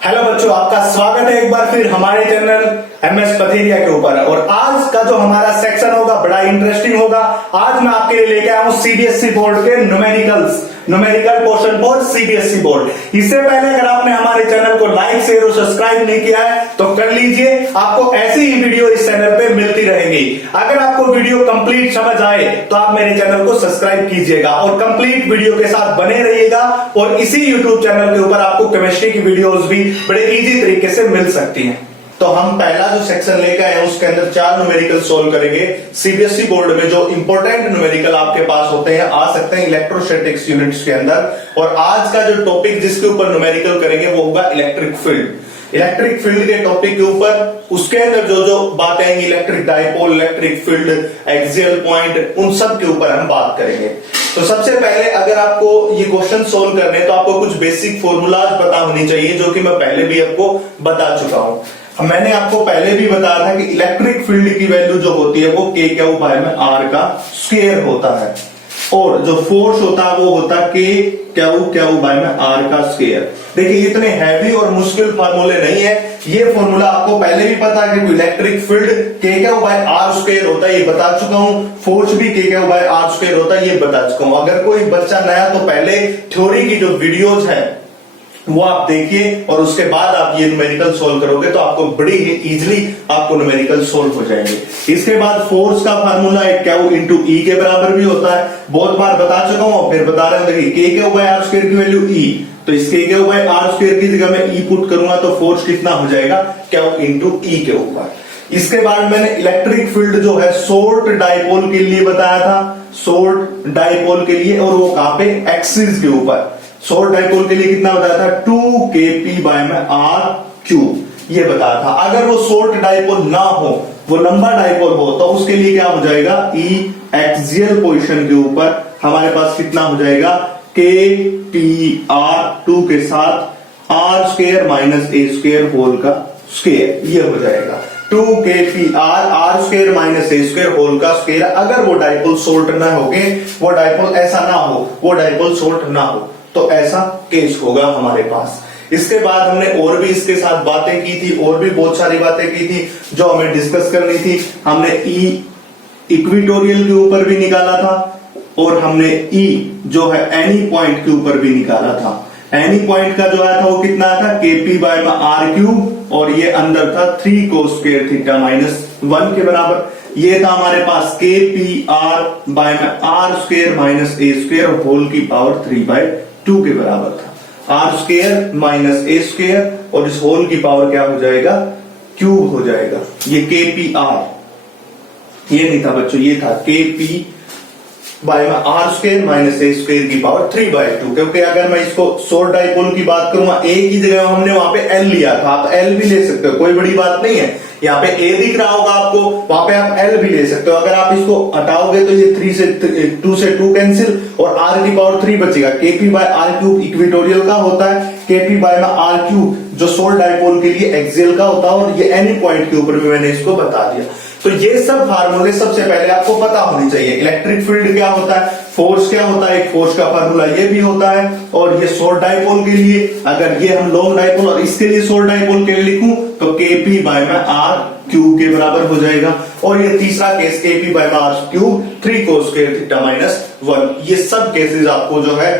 Hello बच्चों, आपका स्वागत है एक बार फिर हमारे चैनल एमएस पथेरिया के ऊपर। और आज का जो हमारा सेक्शन होगा बड़ा इंटरेस्टिंग होगा। आज मैं आपके लिए लेके आया हूं सीबीएसई बोर्ड के numerical portion for CBSE board. इससे पहले अगर आपने हमारे चैनल को लाइक शेयर और सब्सक्राइब नहीं किया है तो कर लीजिए, आपको ऐसी ही वीडियो इस चैनल पे मिलती रहेंगी। अगर आपको वीडियो कंप्लीट समझ आए तो आप मेरे चैनल को सब्सक्राइब कीजिएगा और कंप्लीट वीडियो के साथ बने रहिएगा। और इसी यूट्यूब चैनल के ऊपर आपको केमिस्ट्री की वीडियोस भी बड़े इजी तरीके से मिल सकती हैं। तो हम पहला जो सेक्शन लेकर आए हैं उसके अंदर 4 न्यूमेरिकल सोल्व करेंगे। सीबीएसई बोर्ड में जो इंपॉर्टेंट न्यूमेरिकल आपके पास होते हैं आ सकते हैं इलेक्ट्रोस्टैटिक्स यूनिट्स के अंदर। और आज का जो टॉपिक जिसके ऊपर न्यूमेरिकल करेंगे वो होगा इलेक्ट्रिक फील्ड। इलेक्ट्रिक फील्ड के टॉपिक के ऊपर उसके अंदर जो जो बातें आएंगी, electric dipole, electric field, axial point, उन सब के ऊपर हम बात करेंगे। तो सबसे पहले अगर आपको ये क्वेश्चन सोल्व करने हैं तो आपको कुछ बेसिक फॉर्मूलाज पता होनी चाहिए, जो कि मैं पहले भी आपको बता चुका हूं। मैंने आपको पहले भी बताया था कि इलेक्ट्रिक फील्ड की वैल्यू जो होती है वो K क्यू बाय में R का स्क्वायर होता है, और जो फोर्स होता है वो होता है K क्यू बाय में R का स्क्वायर। देखिए इतने हैवी और मुश्किल फार्मूले नहीं है, ये फॉर्मूला आपको पहले भी पता है कि electric field K Q by R square होता है, ये बता चुका हूं। फोर्स भी K Q by R square होता है, ये बता चुका हूं। अगर कोई बच्चा नया तो पहले थ्योरी की जो वीडियोज है वो आप देखिए और उसके बाद आप ये न्यूमेरिकल सोल्व करोगे तो आपको बड़ी ही इजीली आपको न्यूमेरिकल सोल्व हो जाएंगे। इसके बाद फोर्स का फार्मूला क्यू इंटू ई के बराबर भी होता है, बहुत बार बता चुका हूं, फिर बता रहे हैं। देखिए K Q by R square की वैल्यू E, तो इस K Q by R square की जगह में E पुट करूंगा तो फोर्स कितना हो जाएगा, क्यू इंटू ई के ऊपर। इसके बाद मैंने इलेक्ट्रिक फील्ड जो है शॉर्ट डाइपोल के लिए बताया था, शॉर्ट डाइपोल के लिए, और वो कहां पे, एक्सिस के ऊपर। शॉर्ट डाइपोल के लिए कितना बताया था, 2kp बाय में R क्यूब, ये बताया था। अगर वो शॉर्ट डाइपोल ना हो, वो लंबा डाइपोल हो, तो उसके लिए क्या हो जाएगा, E एक्सियल पोजीशन के ऊपर हमारे पास कितना हो जाएगा, KPR 2 के साथ R square minus A square whole का स्क्वायर, ये हो जाएगा 2kpr R square minus A square whole का स्क्वायर। अगर वो डाइपोल शॉर्ट ना हो, वो डाइपोल ऐसा ना हो, वो डाइपोल शॉर्ट ना हो, तो ऐसा केस होगा हमारे पास। इसके बाद हमने और भी इसके साथ बातें की थी, और भी बहुत सारी बातें की थी जो हमें डिस्कस करनी थी। हमने E इक्विटोरियल के ऊपर भी निकाला था, और हमने E जो है एनी पॉइंट के ऊपर भी निकाला था। एनी पॉइंट का जो आया था वो कितना आया था, KP बाय में R क्यूब, और ये अंदर था 3 cos स्क्वायर थीटा माइनस 1 के बराबर। ये था हमारे पास KPR बाय में R square minus A square whole की पावर 3/2 के बराबर था। R square minus A square, और इस होल की पावर क्या हो जाएगा, क्यूब हो जाएगा। ये KPR, ये नहीं था बच्चों, ये था KP बाय में R square minus A square की पावर 3/2। क्योंकि अगर मैं इसको शॉर्ट डाइपोल की बात करूंगा, A की जगह हमने वहां पे L लिया था, आप L भी ले सकते हो, कोई बड़ी बात नहीं है। यहाँ पे A दिख रहा होगा आपको, वहां पे आप L भी ले सकते हो। अगर आप इसको हटाओगे तो ये 2 से 2 कैंसिल, और R की पावर 3 बचेगा। KP by R cube equatorial का होता है, KP बाय में R क्यूब जो शॉर्ट डाइपोल के लिए एक्सियल का होता है, और ये एनी पॉइंट के ऊपर भी मैंने इसको बता दिया। तो ये सब फार्मूले सबसे पहले आपको पता होनी चाहिए। इलेक्ट्रिक फील्ड क्या होता है, फोर्स क्या होता है, एक फोर्स का फार्मूला ये भी होता है। और ये शॉर्ट डाइपोल के लिए, अगर ये हम लॉन्ग डाइपोल और इसके लिए शॉर्ट डाइपोल के लिए लिखूं तो KP बाय में R क्यूब के बराबर हो जाएगा। और ये तीसरा केस KP बाय में R cube 3 cos square theta minus 1। ये सब केसेस आपको जो है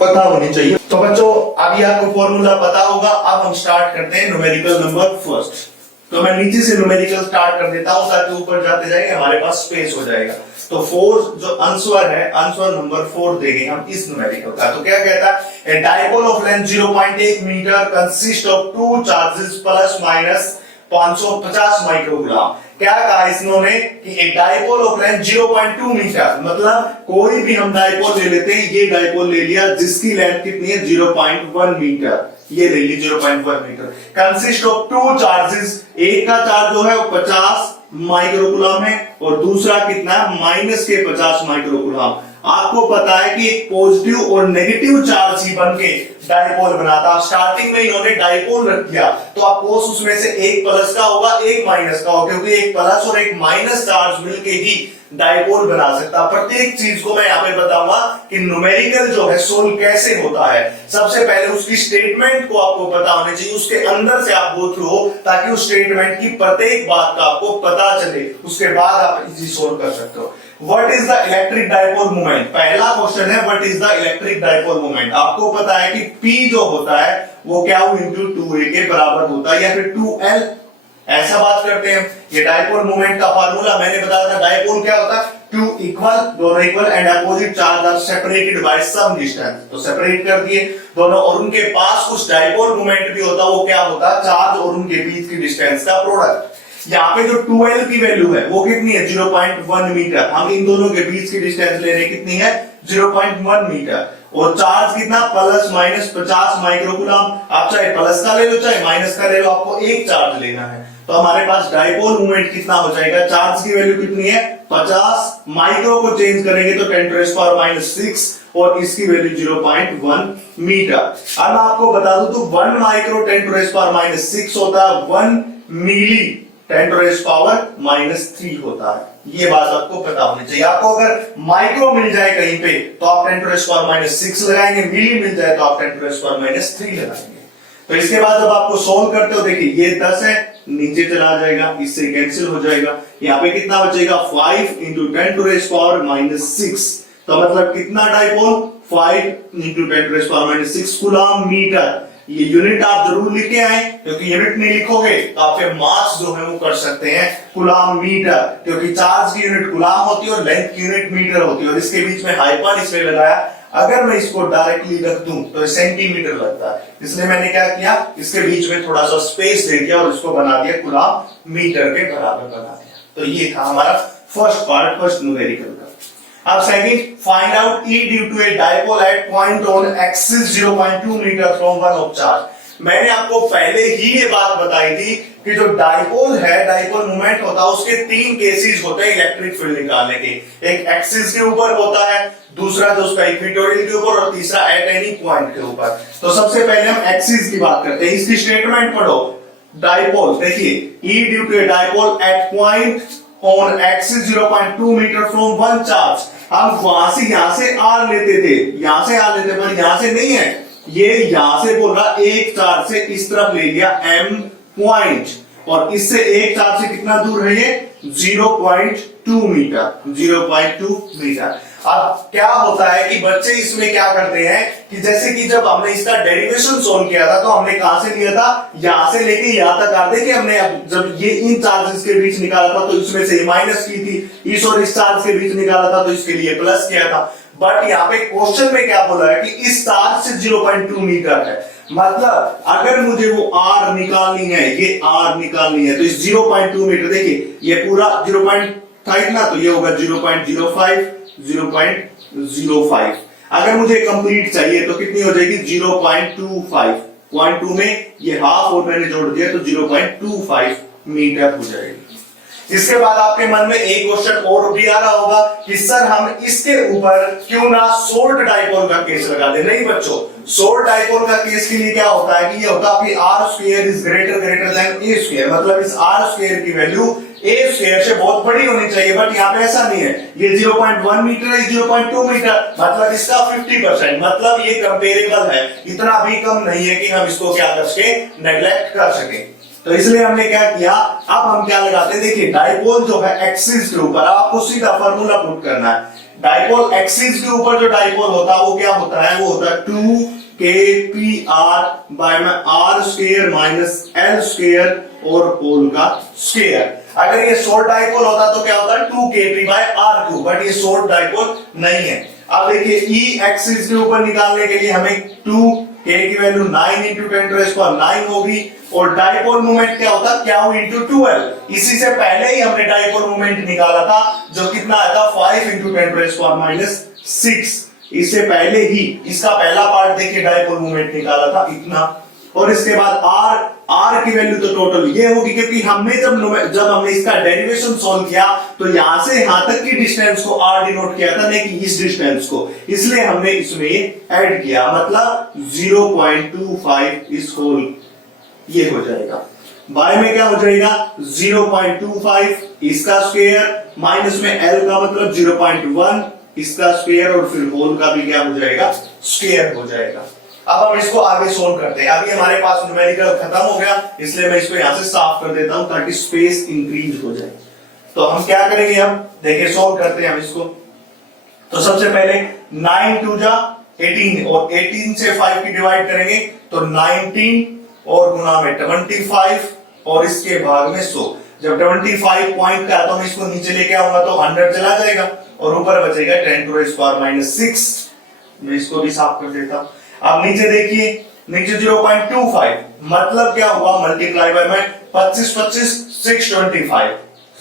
पता होनी चाहिए। तो बच्चों अभी आपको फॉर्मूला पता होगा। अब हम स्टार्ट करते हैं न्यूमेरिकल नंबर फर्स्ट। तो मैं नीचे से न्यूमेरिकल स्टार्ट कर देता हूं ताकि ऊपर जाते जाएंगे हमारे पास स्पेस हो जाएगा। तो फोर्स जो आंसर है, आंसर नंबर 4 देंगे हम इस न्यूमेरिकल का। तो क्या कहता है, a dipole of length 0.1 metre consist of 2 charges plus minus 550 microgram. क्या कहा इन्होंने कि एक डाइपोल ऑफ लेंथ 0.2 मीटर, मतलब कोई भी हम डाइपोल ले लेते हैं, ये डाइपोल ले लिया जिसकी लेंथ कितनी है, 0.1 मीटर, ये ले ली 0.1 मीटर। कंसिस्ट ऑफ 2 चार्जेस, एक का चार्ज जो है वो 50 माइक्रोकुलम है, और दूसरा कितना है, माइनस के 50 माइक्रोकुलम। आपको पता है कि एक पॉजिटिव और नेगेटिव चार्ज ही बन के डाइपोल बनाता। स्टार्टिंग में इन्होंने डाइपोल रख दिया तो आपको उसमें से एक प्लस का होगा एक माइनस का होगा, क्योंकि एक प्लस और एक माइनस चार्ज मिलके ही डाइपोल बना सकता। प्रत्येक चीज को मैं यहाँ पे बताऊंगा कि न्यूमेरिकल जो है सोल्व कैसे होता है। सबसे पहले उसकी स्टेटमेंट को आपको पता होना चाहिए, उसके अंदर से आप गो थ्रू हो ताकि उस स्टेटमेंट की प्रत्येक बात का आपको पता चले, उसके बाद आप इजी सोल्व कर सकते हो। What is the electric dipole moment? पहला क्वेश्चन है what is the electric dipole moment. आपको पता है कि P जो होता है वो क्या इंटू 2a के बराबर होता है या फिर 2l, ऐसा बात करते हैं। ये डाइपोल मोमेंट का फार्मूला मैंने बताया था। डाइपोल क्या होता है? टू इक्वल, दोनों equal and opposite charge are separated by some distance, तो सेपरेट कर दिए दोनों, और उनके पास कुछ डाइपोल मोमेंट भी होता है। वो क्या होता है? चार्ज और उनके बीच की डिस्टेंस का प्रोडक्ट। यहाँ पे जो 2l की वैल्यू है वो कितनी है? 0.1 मीटर। हम इन दोनों के बीच की डिस्टेंस ले रहे हैं, कितनी है? 0.1 मीटर। और चार्ज कितना? Plus minus 50 microcoulomb. आप चाहे प्लस का ले लो चाहे माइनस का ले लो, आपको एक चार्ज लेना है। तो हमारे पास डाइपोल मोमेंट कितना हो जाएगा? चार्ज की वैल्यू कितनी है? 50, माइक्रो को चेंज करेंगे तो 10⁻⁻⁶ और इसकी वैल्यू 0.1 मीटर। अब मैं आपको बता दूं तो 1 माइक्रो 10⁻⁻⁶ होता है, 1 मिली 10⁻⁻³ होता है। ये बात आपको पता होनी चाहिए। आपको अगर माइक्रो मिल जाए कहीं पे तो आप 10⁻⁶ लगाएंगे, मिली मिल जाए तो आप 10⁻⁻³ लगाएंगे। तो इसके बाद जब आपको सोल्व करते हो, देखिए ये 10 है, नीचे चला जाएगा, इससे कैंसिल हो जाएगा। यहाँ पे कितना बचेगा? 5 इंटू 10⁻⁻⁶। तो मतलब कितना डाइपोल? 5 into 10⁻⁻⁶ coulomb metre. ये यूनिट आप जरूर लिख के आए, क्योंकि यूनिट नहीं लिखोगे तो आपके मास जो है वो कर सकते हैं कूलम मीटर, क्योंकि चार्ज की यूनिट कूलम होती है और लेंथ की यूनिट मीटर होती है। और इसके बीच में हाइपन इसमें लगाया, अगर मैं इसको डायरेक्टली रख दूं तो सेंटीमीटर लगता है, इसलिए मैंने क्या किया? इसके बीच में थोड़ा सा स्पेस दे दिया और इसको बना दिया कूलम मीटर के बराबर बना दिया। तो ये था हमारा फर्स्ट पार्ट, फर्स्ट न्यूमेरिकल का। अब second, find out E due to a dipole at point on axis 0.2 metre from one of charge. मैंने आपको पहले ही ये बात बताई थी कि जो डाइपोल है, डाइपोल मोमेंट होता है, उसके 3 केसेस होते हैं इलेक्ट्रिक फील्ड निकालने के। एक एक्सिस के ऊपर होता है, दूसरा जो उसका इक्वेटोरियल के ऊपर, और तीसरा एट एनी पॉइंट के ऊपर। तो सबसे पहले हम एक्सिस की बात करते हैं। इसकी स्टेटमेंट पढ़ो। डाइपोल, देखिए E due to a dipole at point on axis 0.2 metre from one charge. हम वहां से यहां से R लेते थे, यहां से R लेते, पर यहां से नहीं है, ये यहां से बोल रहा एक चार्ज से इस तरफ ले लिया M पॉइंट, और इससे एक चार्ज से कितना दूर है ये? 0.2 मीटर, 0.2 मीटर। अब क्या होता है कि बच्चे इसमें क्या करते हैं कि जैसे कि जब हमने इसका डेरिवेशन सोल्व किया था तो हमने कहां से लिया था? यहां से लेके यहां तक आते कि हमने जब ये इन चार्जेस के बीच निकाला था तो इसमें से माइनस की थी, इस और इस चार्ज के बीच निकाला था तो इसके लिए प्लस किया था। बट यहाँ पे क्वेश्चन में क्या बोला है कि इस चार्ज से 0.2 मीटर है, मतलब अगर मुझे वो R निकालनी है, ये R निकालनी है, तो इस 0.2 मीटर, देखिए ये पूरा 0. था इतना, तो ये होगा 0.05, 0.05। अगर मुझे कंप्लीट चाहिए तो कितनी हो जाएगी? 0.25। 0.2 में ये हाफ और मैंने जोड़ दिया तो 0.25 मीटर हो जाएगी। इसके बाद आपके मन में एक क्वेश्चन और भी आ रहा होगा कि सर हम इसके ऊपर क्यों ना सोल्ड डाइपोल का केस लगा दे। नहीं बच्चों, सोल्ड डाइपोल का केस के लिए क्या होता है कि ये होता है कि R² is greater than A², मतलब इस R² की वैल्यू A² से बहुत बड़ी होनी चाहिए। बट यहाँ पे ऐसा नहीं है, ये 0.1 मीटर है, 0.2 मीटर, मतलब इसका 50%, मतलब ये कंपेरेबल है, इतना भी कम नहीं है कि हम इसको क्या कर सके, नेग्लेक्ट कर सके। तो इसलिए हमने क्या किया, अब हम क्या लगाते हैं, देखिए डाइपोल जो है एक्सिस के ऊपर, आपको सीधा फार्मूला पुट करना है। डाइपोल एक्सिस के ऊपर जो डाइपोल होता है वो क्या होता है? वो होता है 2kpr बाय में R² माइनस L² और पोल का स्क्वायर। अगर ये शॉर्ट डाइपोल होता तो क्या होता है? 2kp बाय R², बट ये शॉर्ट डाइपोल नहीं है। अब देखिए E एक्सिस के ऊपर निकालने के लिए हमें 2k की वैल्यू 9 इंटू 10⁹ होगी, और डाइपोल मोमेंट क्या होता है? Q into 12। इसी से पहले ही हमने डाइपोल मोमेंट निकाला था जो कितना आया था? 5 इंटू 10⁻⁶। इससे पहले ही इसका पहला पार्ट देखिए डाइपोल मोमेंट निकाला था इतना, और इसके बाद आर की वैल्यू तो टोटल ये होगी, क्योंकि हमने जब हमने इसका डेरिवेशन सॉल्व किया तो यहां से यहां तक की डिस्टेंस को आर डिनोट किया था, नहीं कि इस डिस्टेंस को, इसलिए हमने इसमें ऐड किया, मतलब 0.25 इस होल ये हो जाएगा। बाय में क्या हो जाएगा 0.25 इसका स्क्वायर माइनस में एल का मतलब 0.1 इसका स्क्वायर और फिर होल का भी क्या हो जाएगा स्क्वायर हो जाएगा। अब हम इसको आगे सोल्व करते हैं। अभी हमारे पास न्यूमेरिकल खत्म हो गया, इसलिए मैं इसको यहां से साफ कर देता हूं ताकि स्पेस इंक्रीज हो जाए। तो हम क्या करेंगे, अब देखिए सोल्व करते हैं हम इसको। तो सबसे पहले 9 2 जा 18 और 18 से 5 की डिवाइड करेंगे तो 19 और गुना में 25 और इसके भाग में 100। जब 25 पॉइंट का है तो हम इसको नीचे लेके आऊंगा तो 100 चला जाएगा और ऊपर बचेगा 10 टू द पावर -6। मैं इसको भी साफ कर देता हूं। अब नीचे देखिए, नीचे 0.25 मतलब क्या हुआ, मल्टीप्लाई बाय में 25 25 625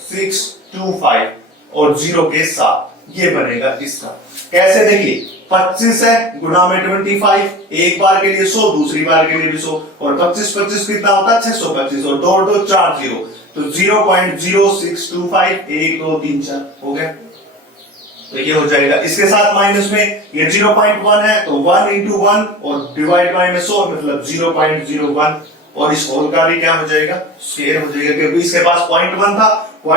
625 और 0 के साथ ये बनेगा इसका। कैसे देखिए 25 है गुना में 25, एक बार के लिए 100 दूसरी बार के लिए भी 100 और 25 25 कितना होता है 625 और 2 2 4 0 तो 0.0625 1 2 3 4 हो गया। तो ये हो जाएगा। इसके साथ माइनस में ये 0.1 है तो 1 into 1 और डिवाइड बाय में 100 मतलब 0.01 और इस होल का भी क्या हो जाएगा स्क्वायर हो जाएगा, क्योंकि इसके पास 0.1 था तो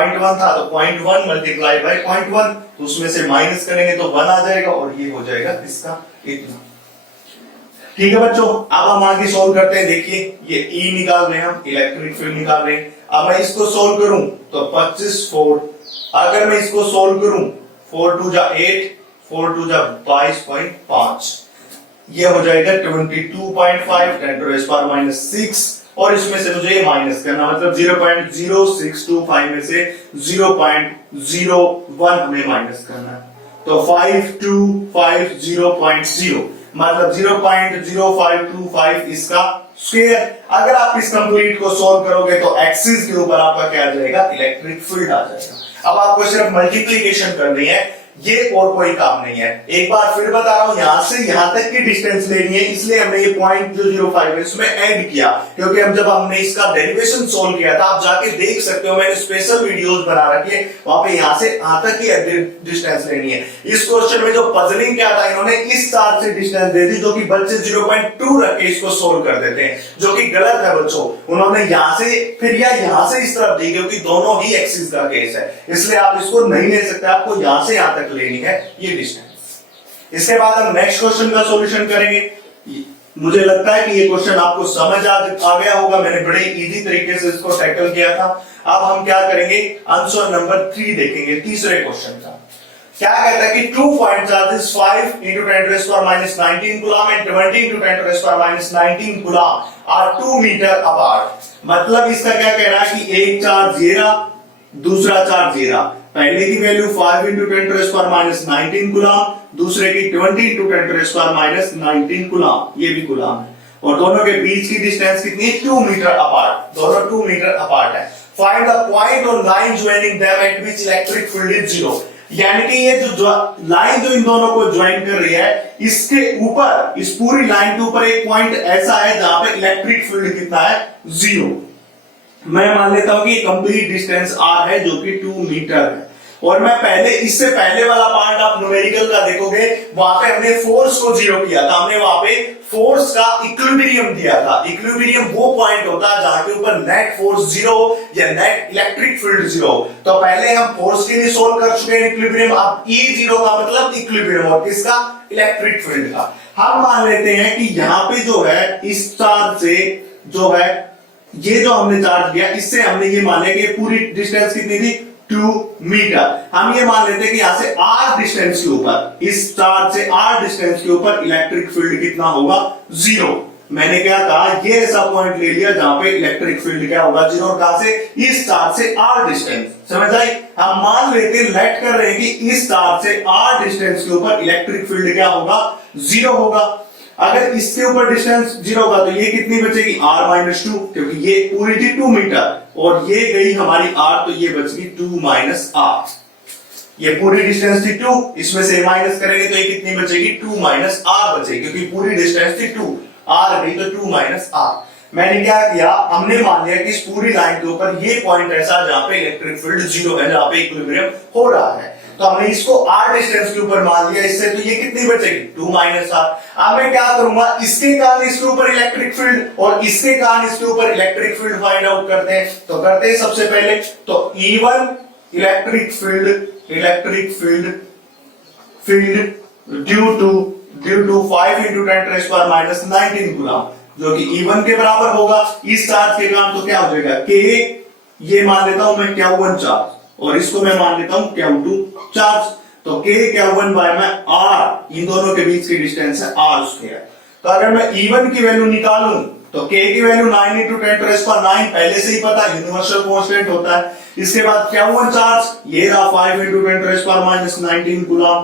0.1 मल्टीप्लाई बाय 0.1 तो उसमें से माइनस करेंगे तो 1 आ जाएगा और ये हो जाएगा इसका इतना। ठीक है बच्चों, अब हम आगे सोल्व करते हैं। देखिए ये E निकाल रहे हैं हम, इलेक्ट्रिक फील्ड निकाल रहे हैं। अब मैं इसको सोल्व करूं तो 25 4, अगर मैं इसको सोल्व करूं 4 2 जा 8 4 2 जा 22.5 ये हो जाएगा 22.5 10 टू द पावर -6 और इसमें से मुझे ये माइनस करना मतलब 0.0625 में से 0.01 हमें माइनस करना है तो 5250.0 मतलब 0.0525 इसका स्क्वायर। अगर आप इस कंप्लीट को सोल्व करोगे तो एक्सिस के ऊपर आपका क्या आ जाएगा इलेक्ट्रिक फील्ड आ जाएगा। अब आपको सिर्फ मल्टीप्लीकेशन करनी है, ये और कोई काम नहीं है। एक बार फिर बता रहा हूं, यहां से यहां तक की डिस्टेंस लेनी है, इसलिए हमने ये पॉइंट जो 0.05 है इसमें ऐड किया, क्योंकि हम जब हमने इसका डेरिवेशन सोल्व किया था, आप जाके देख सकते हो, मैंने स्पेशल वीडियोस बना रखी है, वहां पे यहां से यहां तक की डिस्टेंस लेनी है। इस क्वेश्चन में जो पजलिंग क्या था, इन्होंने इस तार से डिस्टेंस दे दी जो कि बच्चे 0.2 रख के इसको सोल्व कर देते हैं, जो कि गलत है बच्चों। उन्होंने यहां से फिर या यहां से इस तरफ दी, क्योंकि दोनों ही एक्सिस का केस है, इसलिए आप इसको नहीं ले सकते, आपको यहां से यहां तक लेनी है ये डिस्टेंस। इसके बाद हम नेक्स्ट क्वेश्चन का सॉल्यूशन करेंगे। मुझे लगता है कि ये क्वेश्चन आपको समझ आ गया होगा, मैंने बड़े इजी तरीके से इसको टैकल किया था। अब हम क्या करेंगे, आंसर नंबर 3 देखेंगे, तीसरे क्वेश्चन का। क्या कहता है कि 2 point charges 5 into 10 to the power -19 coulomb and 20 into 10 to the power -19 coulomb are 2 metre apart. मतलब इसका क्या कह रहा है कि एक चार्ज ये रहा, दूसरा चार्ज ये रहा। पहले की value 5 into 10 to the power -19 coulomb, दूसरे की 20 into 10 to the power -19 coulomb, ये भी कूलम है, और दोनों के बीच की डिस्टेंस कितनी है 2 मीटर अपार्ट, दोनों 2 मीटर अपार्ट है। फाइंड द पॉइंट और line joining them at which electric field is 0। यानी कि ये जो लाइन जो इन दोनों को ज्वाइन कर रही है, इसके ऊपर, इस पूरी लाइन के ऊपर एक पॉइंट ऐसा है जहां पे इलेक्ट्रिक फील्ड कितना है 0। मैं मान लेता हूं कि कंप्लीट डिस्टेंस r है जो कि 2 मीटर है, और मैं पहले इससे पहले वाला पार्ट आप न्यूमेरिकल का देखोगे, वहां पे हमने फोर्स को 0 किया था, हमने वहां पे फोर्स का इक्विलिब्रियम दिया था। इक्विलिब्रियम वो पॉइंट होता है जहां के ऊपर नेट फोर्स 0 या नेट इलेक्ट्रिक फील्ड 0। तो पहले हम फोर्स के लिए सोल्व कर चुके हैं इक्विलिब्रियम, अब E0 का मतलब इक्विलिब्रियम और किसका इलेक्ट्रिक फील्ड का। हम मान लेते हैं कि यहां पे जो है इस चार्ज से जो है ये जो हमने चार्ज किया, इससे हमने ये माने कि पूरी डिस्टेंस कितनी थी 2 मीटर। हम ये मान लेते हैं कि यहां से r डिस्टेंस के ऊपर, इस चार्ज से r डिस्टेंस के ऊपर इलेक्ट्रिक फील्ड कितना होगा 0। मैंने क्या कहा, ये ऐसा पॉइंट ले लिया जहां पे इलेक्ट्रिक फील्ड क्या होगा 0, और कहां से, इस चार्ज से r डिस्टेंस। समझ आई? हम मान लेते हैं, लेट कर रहे हैं कि इस चार्ज से r डिस्टेंस के ऊपर इलेक्ट्रिक फील्ड क्या होगा 0 होगा। अगर इसके ऊपर डिस्टेंस 0 होगा तो ये कितनी बचेगी r-2, क्योंकि ये पूरी थी 2 मीटर और ये गई हमारी r, तो ये बचेगी 2 r। ये पूरी डिस्टेंस थी 2, इसमें से माइनस करेंगे तो ये कितनी बचेगी 2 r बचेगी, क्योंकि पूरी डिस्टेंस थी 2 आर भी तो 2 माइनस आर। मैंने क्या किया, हमने मान लिया कि इस पूरी लाइन के ऊपर ये पॉइंट ऐसा जहां पे इलेक्ट्रिक फील्ड जीरो है, जहां पे इक्विलिब्रियम हो रहा है, तो हमने इसको आर डिस्टेंस के ऊपर मान लिया। इससे तो ये कितनी बचेगी 2 माइनस आर। अब मैं क्या करूंगा, इसके कारण इसके ऊपर इलेक्ट्रिक फील्ड और इसके कारण इसके ऊपर इलेक्ट्रिक फील्ड फाइंड आउट करते हैं। तो करते हैं सबसे पहले तो E1 electric field due to 5 into 10⁻⁻⁻19 coulomb, जो कि E1 के बराबर होगा इस चार्ज के कारण। तो क्या हो जाएगा K, ये मान लेता हूं मैं Q1 चार्ज और इसको मैं मान लेता हूं Q2 चार्ज। तो K Q1 बाय में R, इन दोनों के बीच की डिस्टेंस है R स्क्वायर। तो अगर मैं E1 की वैल्यू निकालूं तो K की वैल्यू 9 into 10⁻9 पहले से ही पता, यूनिवर्सल कांस्टेंट होता है। इसके बाद Q1 चार्ज ये रहा 5 into 10⁻⁻19 कूलम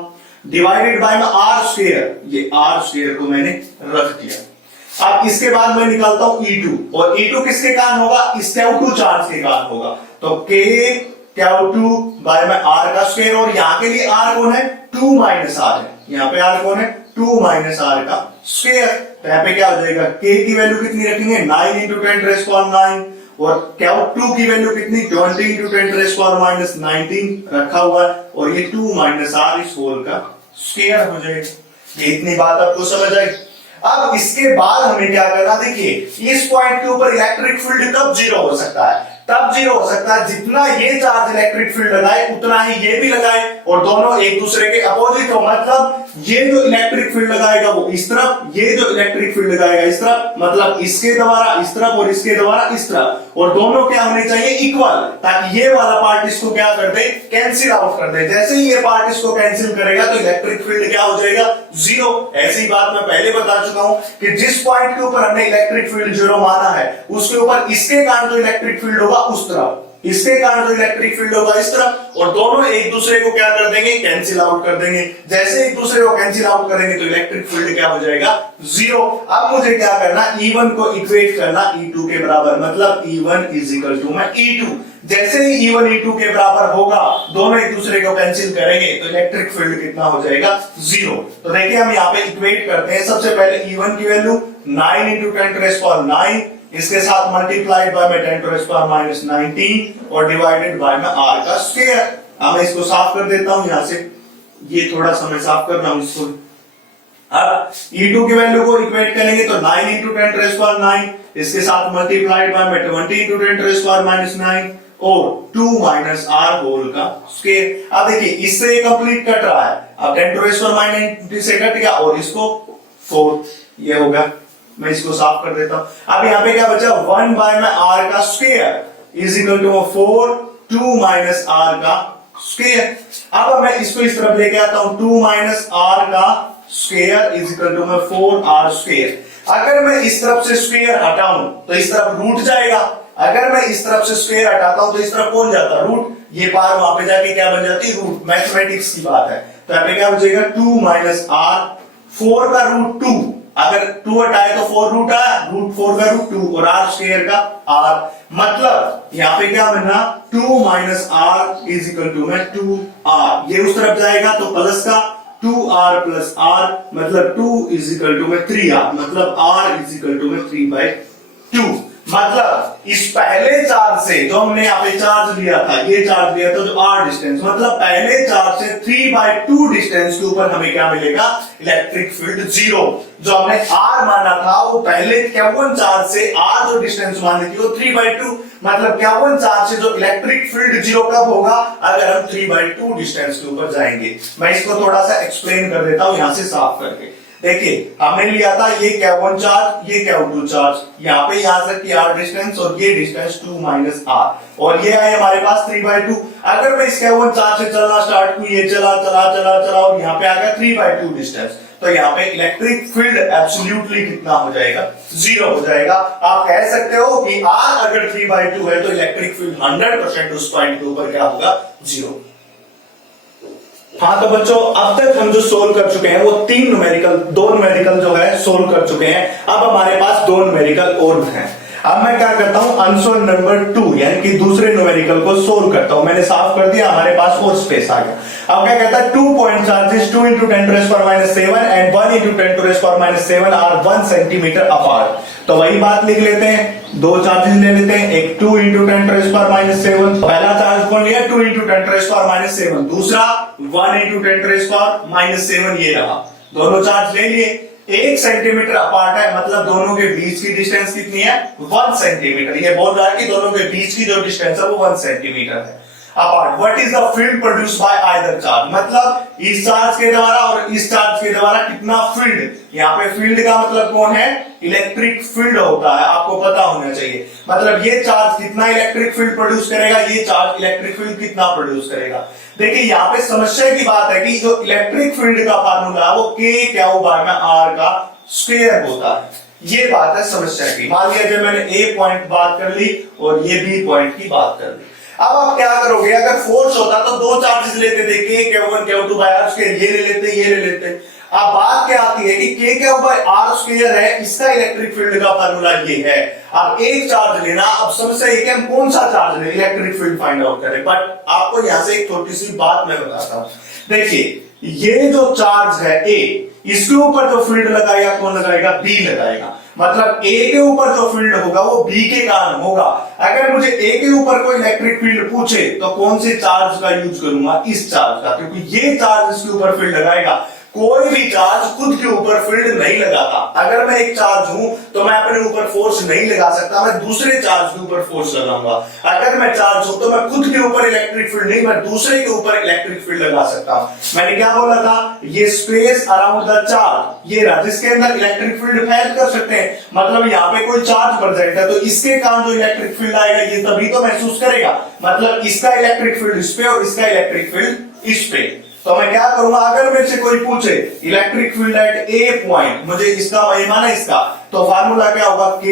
डिवाइडेड बाय में R स्क्वायर, ये R स्क्वायर को मैंने रख दिया। अब इसके बाद मैं निकालता हूं E2, और E2 किसके कारण होगा, इस Q2 चार्ज के कारण होगा। तो K Q2 बाय में R का स्क्वायर, और यहां के लिए R कौन है 2 माइनस R है, यहां पे R कौन है 2 माइनस R का स्क्वायर। तो यहां पे क्या हो जाएगा, K की वैल्यू कितनी रखेंगे 9 into 10⁻9 और Q2 की वैल्यू कितनी 20 into 10⁻19 रखा हुआ है, और ये 2 माइनस R इस होल का स्क्वायर हो जाएगा। ये इतनी बात आपको समझ आई। अब इसके बाद हमें क्या करना, देखिए इस पॉइंट के ऊपर इलेक्ट्रिक फील्ड कब जीरो हो सकता है, तब जीरो हो सकता है जितना ये चार्ज इलेक्ट्रिक फील्ड लगाए उतना ही ये भी लगाए, और दोनों एक दूसरे के अपोजिट हो। मतलब ये जो इलेक्ट्रिक फील्ड लगाएगा वो इस तरफ, ये जो इलेक्ट्रिक फील्ड लगाएगा इस तरफ, मतलब इसके द्वारा इस तरफ और इसके द्वारा इस तरफ, और दोनों क्या होने चाहिए इक्वल, ताकि ये वाला पार्ट इसको क्या कर दे कैंसिल आउट कर दे। जैसे ही ये पार्ट इसको कैंसिल करेगा तो इलेक्ट्रिक फील्ड क्या हो जाएगा जीरो। ऐसी बात मैं पहले बता चुका हूं कि जिस पॉइंट के ऊपर हमने इलेक्ट्रिक फील्ड जीरो माना है उसके ऊपर इसके कारण जो इलेक्ट्रिक फील्ड होगा उस तरफ, इसके कारण जो इलेक्ट्रिक फील्ड होगा इस तरफ, और दोनों एक दूसरे को क्या कर देंगे कैंसिल आउट कर देंगे। जैसे एक दूसरे को कैंसिल आउट करेंगे तो इलेक्ट्रिक फील्ड क्या हो जाएगा जीरो। अब मुझे क्या करना, E1 को इक्वेट करना E2 के बराबर, मतलब E1 इज इक्वल टू मैं E2। जैसे ही E1 E2 के बराबर होगा, दोनों एक दूसरे को कैंसिल करेंगे तो इलेक्ट्रिक फील्ड कितना हो जाएगा जीरो। तो देखिए हम यहाँ पे इक्वेट करते हैं। सबसे पहले E1 की वैल्यू 9 into 10⁻9, इसके साथ मल्टीप्लाइड बाय में 10⁻⁻19 और डिवाइडेड बाय में R का स्क्वायर। अब मैं इसको साफ कर देता हूं, यहां से ये थोड़ा सा मैं साफ कर रहा हूं इसको। अब E2 की वैल्यू को इक्वेट करेंगे तो 9 into 10⁻9, इसके साथ मल्टीप्लाइड बाय में 20 into 10⁻�9 और 2 माइनस R होल का स्क्वायर। अब देखिए इससे ये कंप्लीट कट रहा है, अब 10⁻⁻90 से कट गया और इसको 4 ये होगा। मैं इसको साफ कर देता हूं। अब यहाँ पे क्या बचा 1 बाय में R का square is equal to 4 2 minus R का स्क्वायर। अब मैं इसको इस तरफ लेके आता हूं, 2 माइनस R का square is equal to 4R square. अगर मैं इस तरफ से स्क्वायर हटाऊं तो इस तरफ रूट जाएगा, अगर मैं इस तरफ से स्क्वायर हटाता हूं तो इस तरफ कौन जाता रूट, ये पार वहां पे जाके क्या बन जाती रूट। मैथमेटिक्स की बात है। तो यहाँ पे क्या बचेगा 2 माइनस R, 4 का रूट 2, अगर 2 हटाए तो 4 रूट आया, रूट 4 का रूट 2 और R स्क्वायर का R, मतलब यहाँ पे क्या बनना 2 minus R is equal to में 2R। ये उस तरफ जाएगा तो प्लस का 2R प्लस R, मतलब 2 इज इक्वल टू में 3R, मतलब R इज इक्वल टू में 3/2। मतलब इस पहले चार्ज से जो हमने यहाँ पे चार्ज लिया था, ये चार्ज लिया था जो R डिस्टेंस, मतलब पहले चार्ज से 3/2 डिस्टेंस के ऊपर हमें क्या मिलेगा इलेक्ट्रिक फील्ड जीरो। जो हमने R माना था वो पहले Q1 चार्ज से R जो डिस्टेंस मानी थी वो 3/2, मतलब Q1 चार्ज से जो इलेक्ट्रिक फील्ड जीरो कब होगा अगर हम 3/2 डिस्टेंस के ऊपर जाएंगे। मैं इसको थोड़ा सा एक्सप्लेन कर देता हूं यहां से साफ करके। देखिए हमने लिया था ये Q1 चार्ज, ये Q2 चार्ज, यहाँ पे यहां तक की R डिस्टेंस और ये डिस्टेंस 2 माइनस R, और ये है हमारे पास 3/2। अगर मैं इस Q1 चार्ज से चलना स्टार्ट करूं, ये चला चला चला चला और यहाँ पे आ गया 3/2 डिस्टेंस, तो यहाँ पे इलेक्ट्रिक फील्ड एब्सोल्युटली कितना हो जाएगा जीरो हो जाएगा। आप कह सकते हो कि R अगर 3/2 है तो इलेक्ट्रिक फील्ड 100% उस पॉइंट के ऊपर क्या होगा जीरो। हाँ तो बच्चों अब तक हम जो सोल्व कर चुके हैं वो 2 न्यूमेरिकल जो है सोल्व कर चुके हैं। अब हमारे पास 2 न्यूमेरिकल और हैं। अब मैं क्या करता हूं, आंसर नंबर 2 यानी कि दूसरे न्यूमेरिकल को सोल्व करता हूं। मैंने साफ कर दिया, हमारे पास और स्पेस आ गया। अब क्या कहता है, 2 point charges 2 × 10⁻⁷ and 1 × 10⁻⁷ are 1 centimetre apart. तो वही बात लिख लेते हैं, दो चार्जेस ले लेते हैं, एक 2 × 10⁻⁷, पहला चार्ज कौन लिया, 2 × 10⁻⁷, दूसरा 1 × 10⁻⁷, ये रहा, दोनों चार्ज ले लिए, 1 सेंटीमीटर अपार्ट है, मतलब दोनों के बीच की डिस्टेंस कितनी है, 1 सेंटीमीटर। ये बोल रहा है कि दोनों के बीच की जो डिस्टेंस है वो 1 सेंटीमीटर है apart. What is the field produce by either charge, मतलब इस चार्ज के द्वारा और इस चार्ज के द्वारा कितना फील्ड, यहाँ पे फील्ड का मतलब कौन है, इलेक्ट्रिक फील्ड होता है, आपको पता होना चाहिए। मतलब ये चार्ज कितना इलेक्ट्रिक फील्ड प्रोड्यूस करेगा, ये चार्ज इलेक्ट्रिक फील्ड कितना प्रोड्यूस करेगा। देखिए यहाँ पे समस्या की बात है कि जो इलेक्ट्रिक फील्ड का फार्मूला है वो K/R का स्क्वायर होता है, ये बात है समस्या की। मान लिया जब मैंने A पॉइंट बात कर ली और ये B पॉइंट की बात कर ली, अब आप क्या करोगे, अगर फोर्स होता तो दो चार्जेस लेते थे, K/1 K/2/R², ये ले लेते, ये ले लेते। अब बात क्या आती है कि K/R² है, इसका इलेक्ट्रिक फील्ड का फार्मूला ये है। अब एक चार्ज लेना, अब समस्या ये कि हम कौन सा चार्ज ले, इलेक्ट्रिक फील्ड फाइंड आउट करें। बट आपको यहां से एक छोटी सी बात मैं बताता हूं, देखिए ये जो चार्ज है A, इसके ऊपर जो फील्ड लगाएगा कौन लगाएगा, B लगाएगा। मतलब A के ऊपर जो फील्ड होगा वो B के कारण होगा। अगर मुझे A के ऊपर कोई इलेक्ट्रिक फील्ड पूछे तो कौन से चार्ज का यूज करूंगा, इस चार्ज का, क्योंकि ये चार्ज इसके ऊपर फील्ड लगाएगा। कोई भी चार्ज खुद के ऊपर फील्ड नहीं लगाता। अगर मैं एक चार्ज हूं तो मैं अपने ऊपर फोर्स नहीं लगा सकता, मैं दूसरे चार्ज के ऊपर फोर्स लगाऊंगा। अगर मैं चार्ज हूं तो मैं खुद के ऊपर इलेक्ट्रिक फील्ड नहीं, मैं दूसरे के ऊपर इलेक्ट्रिक फील्ड लगा सकता हूं। मैंने क्या बोला था, ये स्पेस अराउंड द चार्ज, ये रहा जिसके अंदर इलेक्ट्रिक फील्ड फैल कर सकते हैं। मतलब यहाँ पे कोई चार्ज प्रेजेंट है तो इसके कारण जो इलेक्ट्रिक फील्ड आएगा ये तभी तो महसूस करेगा। मतलब इसका इलेक्ट्रिक फील्ड इस पे और इसका इलेक्ट्रिक फील्ड इस पे। तो मैं क्या करूंगा, अगर मेरे से कोई पूछे electric field eight A point, मुझे इसका महिमा ना इसका, तो फार्मूला क्या होगा, K,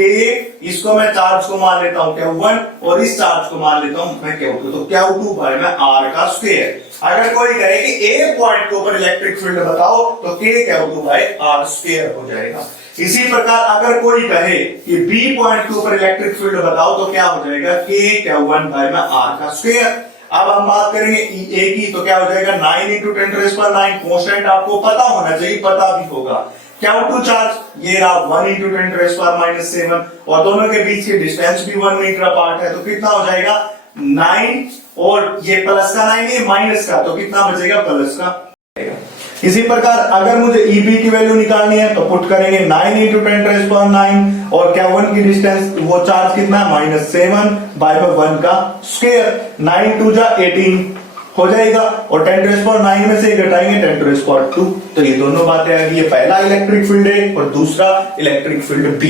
इसको मैं चार्ज को मान लेता हूं Q1 और इस चार्ज को मान लेता हूं मैं Q2, तो Q2/R का स्क्वायर। अगर कोई कहे कि A पॉइंट के ऊपर इलेक्ट्रिक फील्ड बताओ तो K/Q2/R² हो जाएगा। इसी प्रकार अगर कोई कहे कि B पॉइंट के ऊपर इलेक्ट्रिक फील्ड बताओ तो क्या हो जाएगा, K/Q1/R का स्क्वायर। अब हम बात करेंगे A की, तो क्या हो जाएगा 9 × 10⁻⁹, कांस्टेंट आपको पता होना चाहिए, पता भी होगा। Q2 चार्ज ये रहा 1 × 10⁻⁷, और दोनों के बीच की डिस्टेंस भी 1 मीटर अपार्ट है, तो कितना हो जाएगा 9, और ये प्लस का 9 ये माइनस का, तो कितना बचेगा प्लस का। इसी प्रकार अगर मुझे EB की वैल्यू निकालनी है तो पुट करेंगे 9 × 10⁻⁹, और Q1 की डिस्टेंस वो चार्ज कितना है -7/1 का स्क्वायर, 9 2 जा 18 हो जाएगा, और 10⁻⁹ में से घटाएंगे 10⁻²। तो ये दोनों बातें आ गई, ये पहला इलेक्ट्रिक फील्ड है और दूसरा इलेक्ट्रिक फील्ड B।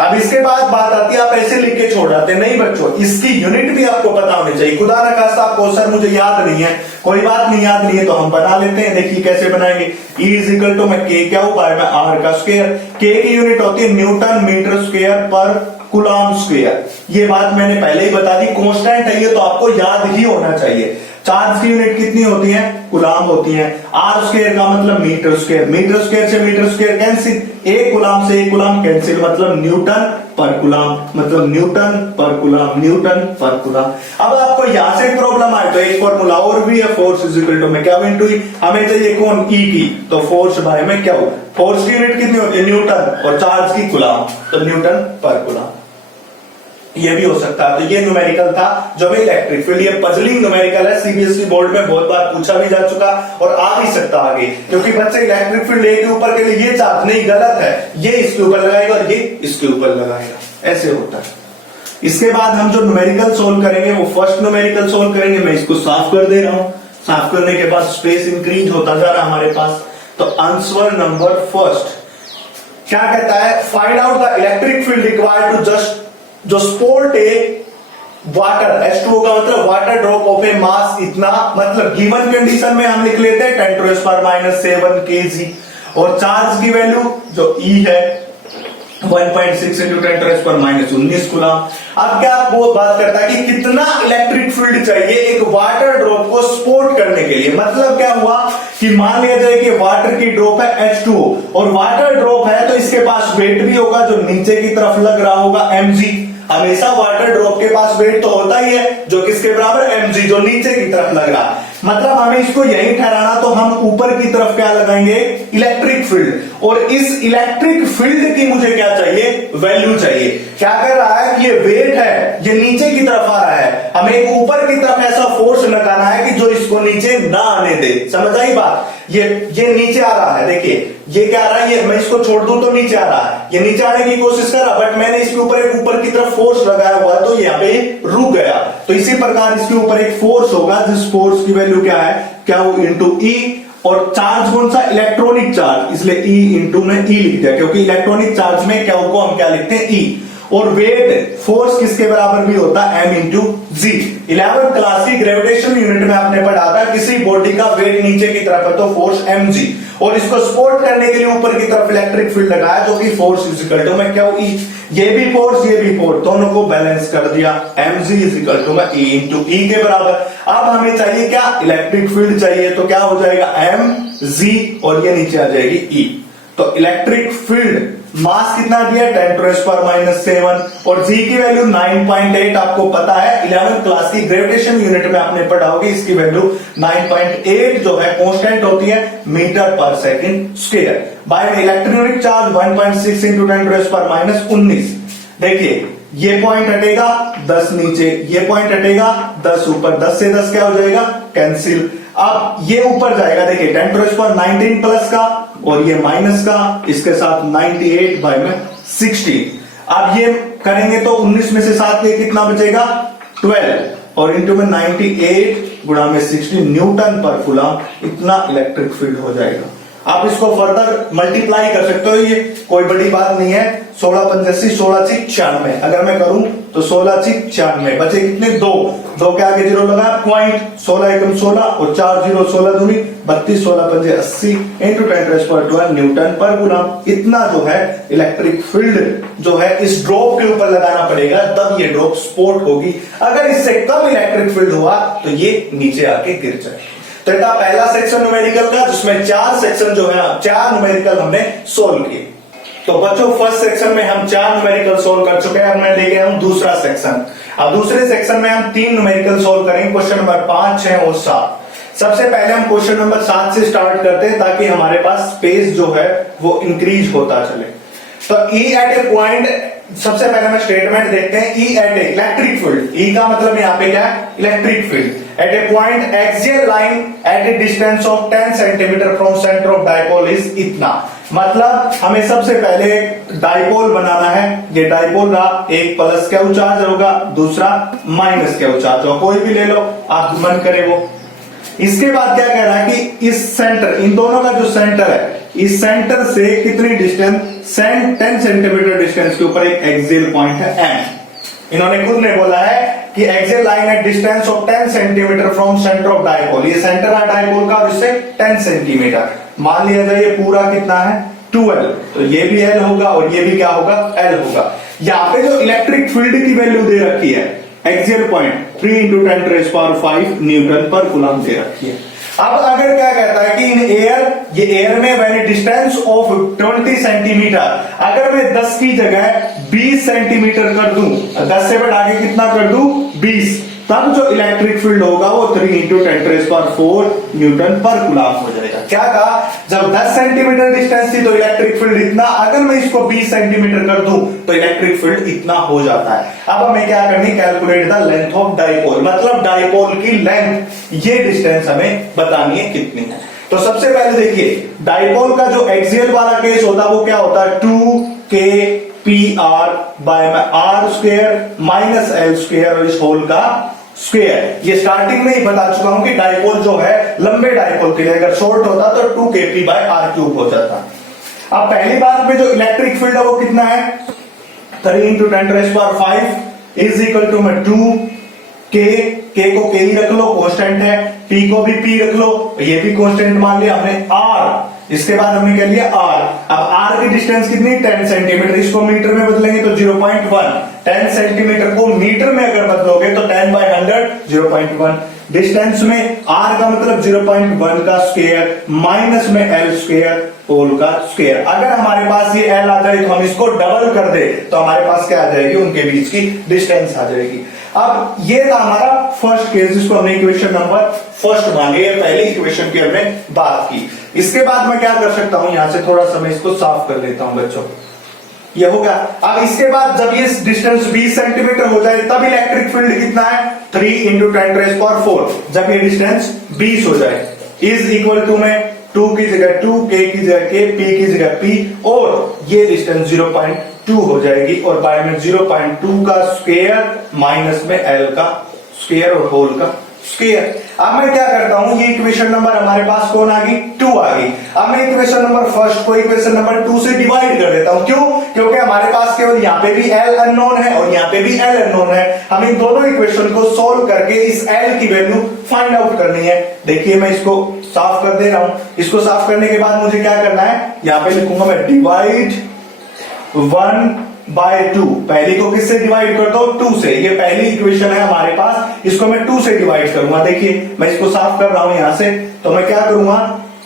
अब इसके बाद बात आती है, आप ऐसे लिख के छोड़ आते नहीं बच्चों, इसकी यूनिट भी आपको पता होनी चाहिए। खुदा ना खास्ता आपको सर मुझे याद नहीं है, कोई बात नहीं, याद नहीं है तो हम बना लेते हैं। देखिए कैसे बनाएंगे, E = मैं K/R का स्क्वायर, K की यूनिट होती है न्यूटन मीटर स्क्वायर पर कूलम्ब स्क्वायर। ये बात मैंने पहले ही बता दी, कांस्टेंट है ये तो आपको याद ही होना चाहिए। चार्ज की यूनिट कितनी होती है, कूलम्ब होती है। R² का मतलब मीटर स्क्वायर, मीटर स्क्वायर से मीटर स्क्वायर कैंसिल, एक कूलम्ब से एक कूलम्ब कैंसिल, मतलब न्यूटन पर कूलम्ब, मतलब न्यूटन पर कूलम्ब, न्यूटन पर कूलम्ब। अब आपको यहां से प्रॉब्लम आए तो एक फॉर्मूला और भी है, फोर्स = मैं Q × E, हमें चाहिए कौन, E की, तो फोर्स बाय में Q। फोर्स की यूनिट कितनी होती है न्यूटन, और चार्ज की कूलम्ब, तो न्यूटन पर कूलम्ब। ये भी हो सकता है। तो ये न्यूमेरिकल था जो भी इलेक्ट्रिक फील्ड, ये पजलिंग न्यूमेरिकल है, सीबीएसई बोर्ड में बहुत बार पूछा भी जा चुका और आ भी सकता आगे, क्योंकि बच्चे इलेक्ट्रिक फील्ड ए के ऊपर के लिए ये चार्ज नहीं, गलत है, ये इसके ऊपर लगाएगा और ये इसके ऊपर लगाएगा, ऐसे होता है। इसके बाद हम जो न्यूमेरिकल सोल्व करेंगे वो फर्स्ट न्यूमेरिकल सोल्व करेंगे। मैं इसको साफ कर दे रहा हूं, साफ करने के बाद स्पेस इंक्रीज होता जा रहा है हमारे पास। तो आंसर नंबर फर्स्ट क्या कहता है, find out the electric field required to just जो स्पोर्ट ए वाटर, H2O का मतलब water drop of a mass इतना, मतलब गिवन कंडीशन में हम लिख लेते हैं 10⁻⁷ kg, और चार्ज की वैल्यू जो E है 1.6 × 10⁻⁻19 कूलम्ब। अब क्या वो बात करता है कि कितना इलेक्ट्रिक फील्ड चाहिए एक वाटर ड्रॉप को सपोर्ट करने के लिए। मतलब क्या हुआ कि मान लिया जाए कि वाटर की ड्रॉप है H2O और वाटर ड्रॉप है तो इसके पास वेट भी होगा जो नीचे की तरफ लग रहा होगा mg। हमेशा वाटर ड्रॉप के पास वेट तो होता ही है, जो किसके बराबर, mg, जो नीचे की तरफ लग रहा है। मतलब हमें इसको यही ठहराना, तो हम ऊपर की तरफ क्या लगाएंगे, इलेक्ट्रिक फील्ड। और इस इलेक्ट्रिक फील्ड की मुझे क्या चाहिए, वैल्यू चाहिए। क्या कर रहा है कि ये वेट है, ये नीचे की तरफ आ रहा है, हमें एक ऊपर की तरफ ऐसा फोर्स लगाना है कि जो इसको नीचे ना आने दे। समझ आई बात। ये नीचे आ रहा है, देखिए ये क्या आ रहा है, ये मैं इसको छोड़ दूं तो नीचे आ रहा है, ये नीचे आने की कोशिश कर रहा, बट मैंने इसके ऊपर एक ऊपर की तरफ फोर्स लगाया हुआ है, तो यहाँ पे रुक गया। तो इसी प्रकार इसके ऊपर एक फोर्स होगा, जिस फोर्स की वैल्यू क्या है, क्या वो इंटू ई। और चार्ज कौन सा, इलेक्ट्रॉनिक चार्ज, इसलिए ई इंटू में ई लिख दिया, क्योंकि इलेक्ट्रॉनिक चार्ज में क्या को हम क्या लिखते हैं, ई। और वेट फोर्स किसके बराबर भी होता है, m इंटू जी। 11th क्लास की ग्रेविटेशन यूनिट में आपने पढ़ा था, किसी बॉडी का वेट नीचे की तरफ है तो फोर्स mg, और इसको सपोर्ट करने के लिए ऊपर की तरफ इलेक्ट्रिक फील्ड लगाया, जो कि फोर्स इज इक्वल टू में क्या हो, E। ये भी फोर्स ये भी फोर्स, दोनों को बैलेंस कर दिया, mg इज इक्वल टू में E इंटू ई के बराबर। अब हमें चाहिए क्या, इलेक्ट्रिक फील्ड चाहिए, तो क्या हो जाएगा mg, और ये नीचे आ जाएगी E। तो इलेक्ट्रिक फील्ड मास कितना दिया, 10⁻⁻⁷, और जी की वैल्यू 9.8 आपको पता है, 11th क्लास की ग्रेविटेशन यूनिट में आपने पढ़ा होगी, इसकी वैल्यू 9.8 जो है कांस्टेंट होती है मीटर पर सेकंड स्क्वायर। बाय में इलेक्ट्रॉनिक चार्ज 1.6 इंटू 10⁻⁻19। देखिए ये पॉइंट हटेगा 10 नीचे, ये पॉइंट हटेगा 10 ऊपर, 10 से 10 क्या हो जाएगा, कैंसिल। अब ये ऊपर जाएगा, देखिए 10⁻19 प्लस का और ये माइनस का, इसके साथ 98/16। अब ये करेंगे तो 19 में से 7 ये कितना बचेगा, 12, और इंटू में 98 गुणा में 16 न्यूटन पर कूलम, इतना इलेक्ट्रिक फील्ड हो जाएगा। आप इसको फर्दर मल्टीप्लाई कर सकते हो, ये कोई बड़ी बात नहीं है। 16×85 16×96, अगर मैं करूं तो 16×96 बचे कितने, 2 के आगे जीरो लगा पॉइंट, 16×1 16 और 4 0 16 दूनी 32, 16×5 80 इंटू 10⁻12 न्यूटन पर कूलम। इतना जो है इलेक्ट्रिक फील्ड जो है इस ड्रॉप के ऊपर लगाना पड़ेगा, तब ये ड्रॉप सपोर्ट होगी। अगर इससे कम इलेक्ट्रिक फील्ड हुआ तो ये नीचे आके गिर जाए। तो इतना पहला सेक्शन न्यूमेरिकल का, जिसमें 4 सेक्शन जो है 4 न्यूमेरिकल हमने सोल्व किए। तो बच्चों फर्स्ट सेक्शन में हम 4 न्यूमेरिकल सोल्व कर चुके हैं, अब मैं लेके आऊं दूसरा सेक्शन। अब दूसरे सेक्शन में हम 3 न्यूमेरिकल सोल्व करेंगे, क्वेश्चन नंबर 5, 6 और 7। सबसे पहले हम क्वेश्चन नंबर 7 से स्टार्ट करते हैं, ताकि हमारे पास स्पेस जो है वो इंक्रीज होता चले। तो E एट ए पॉइंट, सबसे पहले हम स्टेटमेंट देखते हैं। E at a electric field, E का मतलब यहाँ पे क्या है, electric field at a point axial line at a distance of 10 centimetre from centre of dipole is इतना। मतलब हमें सबसे पहले डाइपोल बनाना है। ये डाइपोल रहा, एक प्लस क्यू चार्ज होगा, दूसरा माइनस क्यू चार्ज होगा, कोई भी ले लो आप मन करे वो। इसके बाद क्या कह रहा है कि इस सेंटर, इन दोनों का जो सेंटर है, इस सेंटर से कितनी डिस्टेंस, 10 सेंटीमीटर डिस्टेंस के ऊपर एक एक्सियल पॉइंट है M। इन्होंने खुद ने बोला है कि axial line at distance of 10 centimetre from centre of dipole, ये सेंटर है डाइपोल का और इससे 10 सेंटीमीटर मान लिया जाए, ये पूरा कितना है 2L, तो ये भी L होगा और ये भी क्या होगा, L होगा। यहाँ पे जो इलेक्ट्रिक फील्ड की वैल्यू दे रखी है, एक्सियल पॉइंट 3 × 10⁵ न्यूटन पर कूलम दे रखी है। अब अगर क्या कहता है कि इन एयर, ये एयर में व्हेन डिस्टेंस ऑफ 20 सेंटीमीटर, अगर मैं 10 की जगह 20 सेंटीमीटर कर दूं, 10 से बढ़ा के कितना कर दूं, 20, तब जो इलेक्ट्रिक फील्ड होगा वो 3 × 10⁴ न्यूटन पर कूलम हो जाएगा। क्या कहा, जब 10 सेंटीमीटर डिस्टेंस थी तो इलेक्ट्रिक फील्ड इतना, अगर मैं इसको 20 सेंटीमीटर कर दूं तो इलेक्ट्रिक फील्ड इतना हो जाता है। अब हमें क्या करनी, calculate the length of dipole, मतलब डाइपोल की लेंथ, ये डिस्टेंस हमें बतानी है कितनी है। तो सबसे पहले देखिए, डाइपोल का जो एक्सियल वाला केस होता है वो क्या होता है, 2kpr/r² माइनस L² और इस होल का स्क्वायर। ये स्टार्टिंग में ही बता चुका हूं कि डाइपोल जो है लंबे डाइपोल के लिए अगर शॉर्ट होता तो 2kp/r³ हो जाता। अब पहली बात में जो इलेक्ट्रिक फील्ड है वो कितना है, 3 × 10⁵ is equal to 2k, k को k ही रख लो कांस्टेंट है, p को भी p रख लो, ये भी कांस्टेंट मान लिया हमने, r, इसके बाद हमने कह लिया r। अब r की डिस्टेंस कितनी, 10 सेंटीमीटर, इसको मीटर में बदलेंगे तो 0.1, 10 सेंटीमीटर को मीटर में अगर बदलोगे तो 10/100 0.1, डिस्टेंस में r का मतलब 0.1 का स्क्वायर माइनस में l स्क्वायर होल का स्क्वायर। अगर हमारे पास ये l आ जाए तो हम इसको डबल कर दे तो हमारे पास क्या आ जाएगी, उनके बीच की डिस्टेंस आ जाएगी। अब ये था हमारा फर्स्ट केस जिसको हमने इक्वेशन नंबर फर्स्ट माने, पहली इक्वेशन की हमने बात की। इसके बाद मैं क्या कर सकता हूं, यहां से थोड़ा सा मैं इसको साफ कर लेता हूं बच्चों, ये होगा। अब इसके बाद जब ये डिस्टेंस 20 सेंटीमीटर हो जाए तब इलेक्ट्रिक फील्ड कितना है, 3 × 10⁴ जब ये डिस्टेंस 20 हो जाए इज इक्वल टू में 2 की जगह 2, k की जगह k, p की जगह p, और ये डिस्टेंस 0.2 हो जाएगी और बाय में 0.2 का स्क्वायर माइनस में l का स्क्वायर और होल का स्क्वायर। अब मैं क्या करता हूं, ये इक्वेशन नंबर हमारे पास कौन आ गई, 2 आ गई। अब मैं इक्वेशन नंबर फर्स्ट को इक्वेशन नंबर 2 से डिवाइड कर देता हूं। क्यों, क्योंकि हमारे पास केवल यहाँ पे भी l अननोन है और यहाँ पे भी l अननोन है। हम इन दोनों इक्वेशन को सोल्व करके इस l की वैल्यू फाइंड आउट करनी है। देखिए मैं इसको साफ कर दे रहा हूं। इसको साफ करने के बाद मुझे क्या करना है, यहाँ पे लिखूंगा मैं डिवाइड 1/2। पहली को किससे डिवाइड कर दो, 2 से। ये पहली इक्वेशन है हमारे पास, इसको मैं 2 से डिवाइड करूंगा। देखिए मैं इसको साफ कर रहा हूं यहां से, तो मैं क्या करूंगा,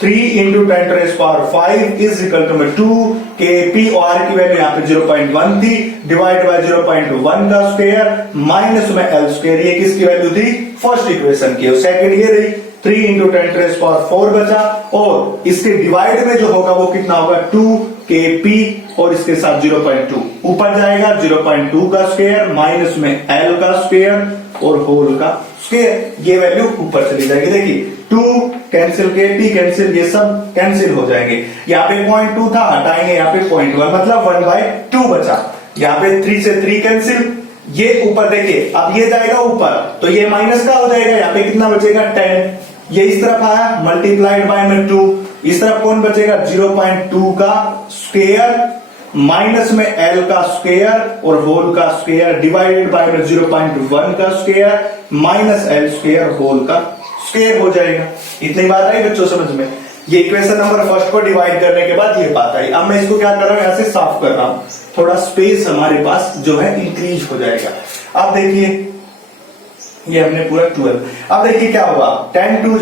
3 × 10⁵ इज इक्वल टू में 2 kp, और r की वैल्यू यहाँ पे 0.1 थी, डिवाइड बाय 0.1 का स्क्वायर माइनस में l स्क्वायर। ये किसकी वैल्यू थी, फर्स्ट इक्वेशन की। और सेकंड ये रही 3 × 10⁴ बचा, और इसके डिवाइड में जो होगा वो कितना होगा, 2 kp और इसके साथ 0.2 ऊपर जाएगा, 0.2 का स्क्वायर माइनस में l का स्क्वायर और होल का स्क्वायर। ये वैल्यू ऊपर चली जाएगी। देखिए 2 कैंसिल, kp कैंसिल, ये सब कैंसिल हो जाएंगे। यहाँ पे 0.2 था, हटाएंगे यहाँ पे 0.1, मतलब 1/2 बचा। यहाँ पे 3 से 3 कैंसिल, ये ऊपर देखिए अब ये जाएगा ऊपर तो ये माइनस का हो जाएगा। यहाँ पे कितना बचेगा, 10। ये इस तरफ आया, मल्टीप्लाइड बाय में 2, इस तरफ कौन बचेगा, 0.2 का स्क्वायर माइनस में l का स्क्वायर और होल का स्क्वायर, डिवाइडेड बाय में 0.1 का square minus l square whole का स्क्वायर हो जाएगा। इतनी बात आई बच्चों समझ में। ये इक्वेशन नंबर फर्स्ट को डिवाइड करने के बाद ये बात आई। अब मैं इसको क्या कर रहा हूं, यहां से साफ कर रहा हूं, थोड़ा स्पेस हमारे पास जो है इंक्रीज हो जाएगा। अब देखिए ये हमने पूरा 12। अब देखिए क्या हुआ, 10 × 2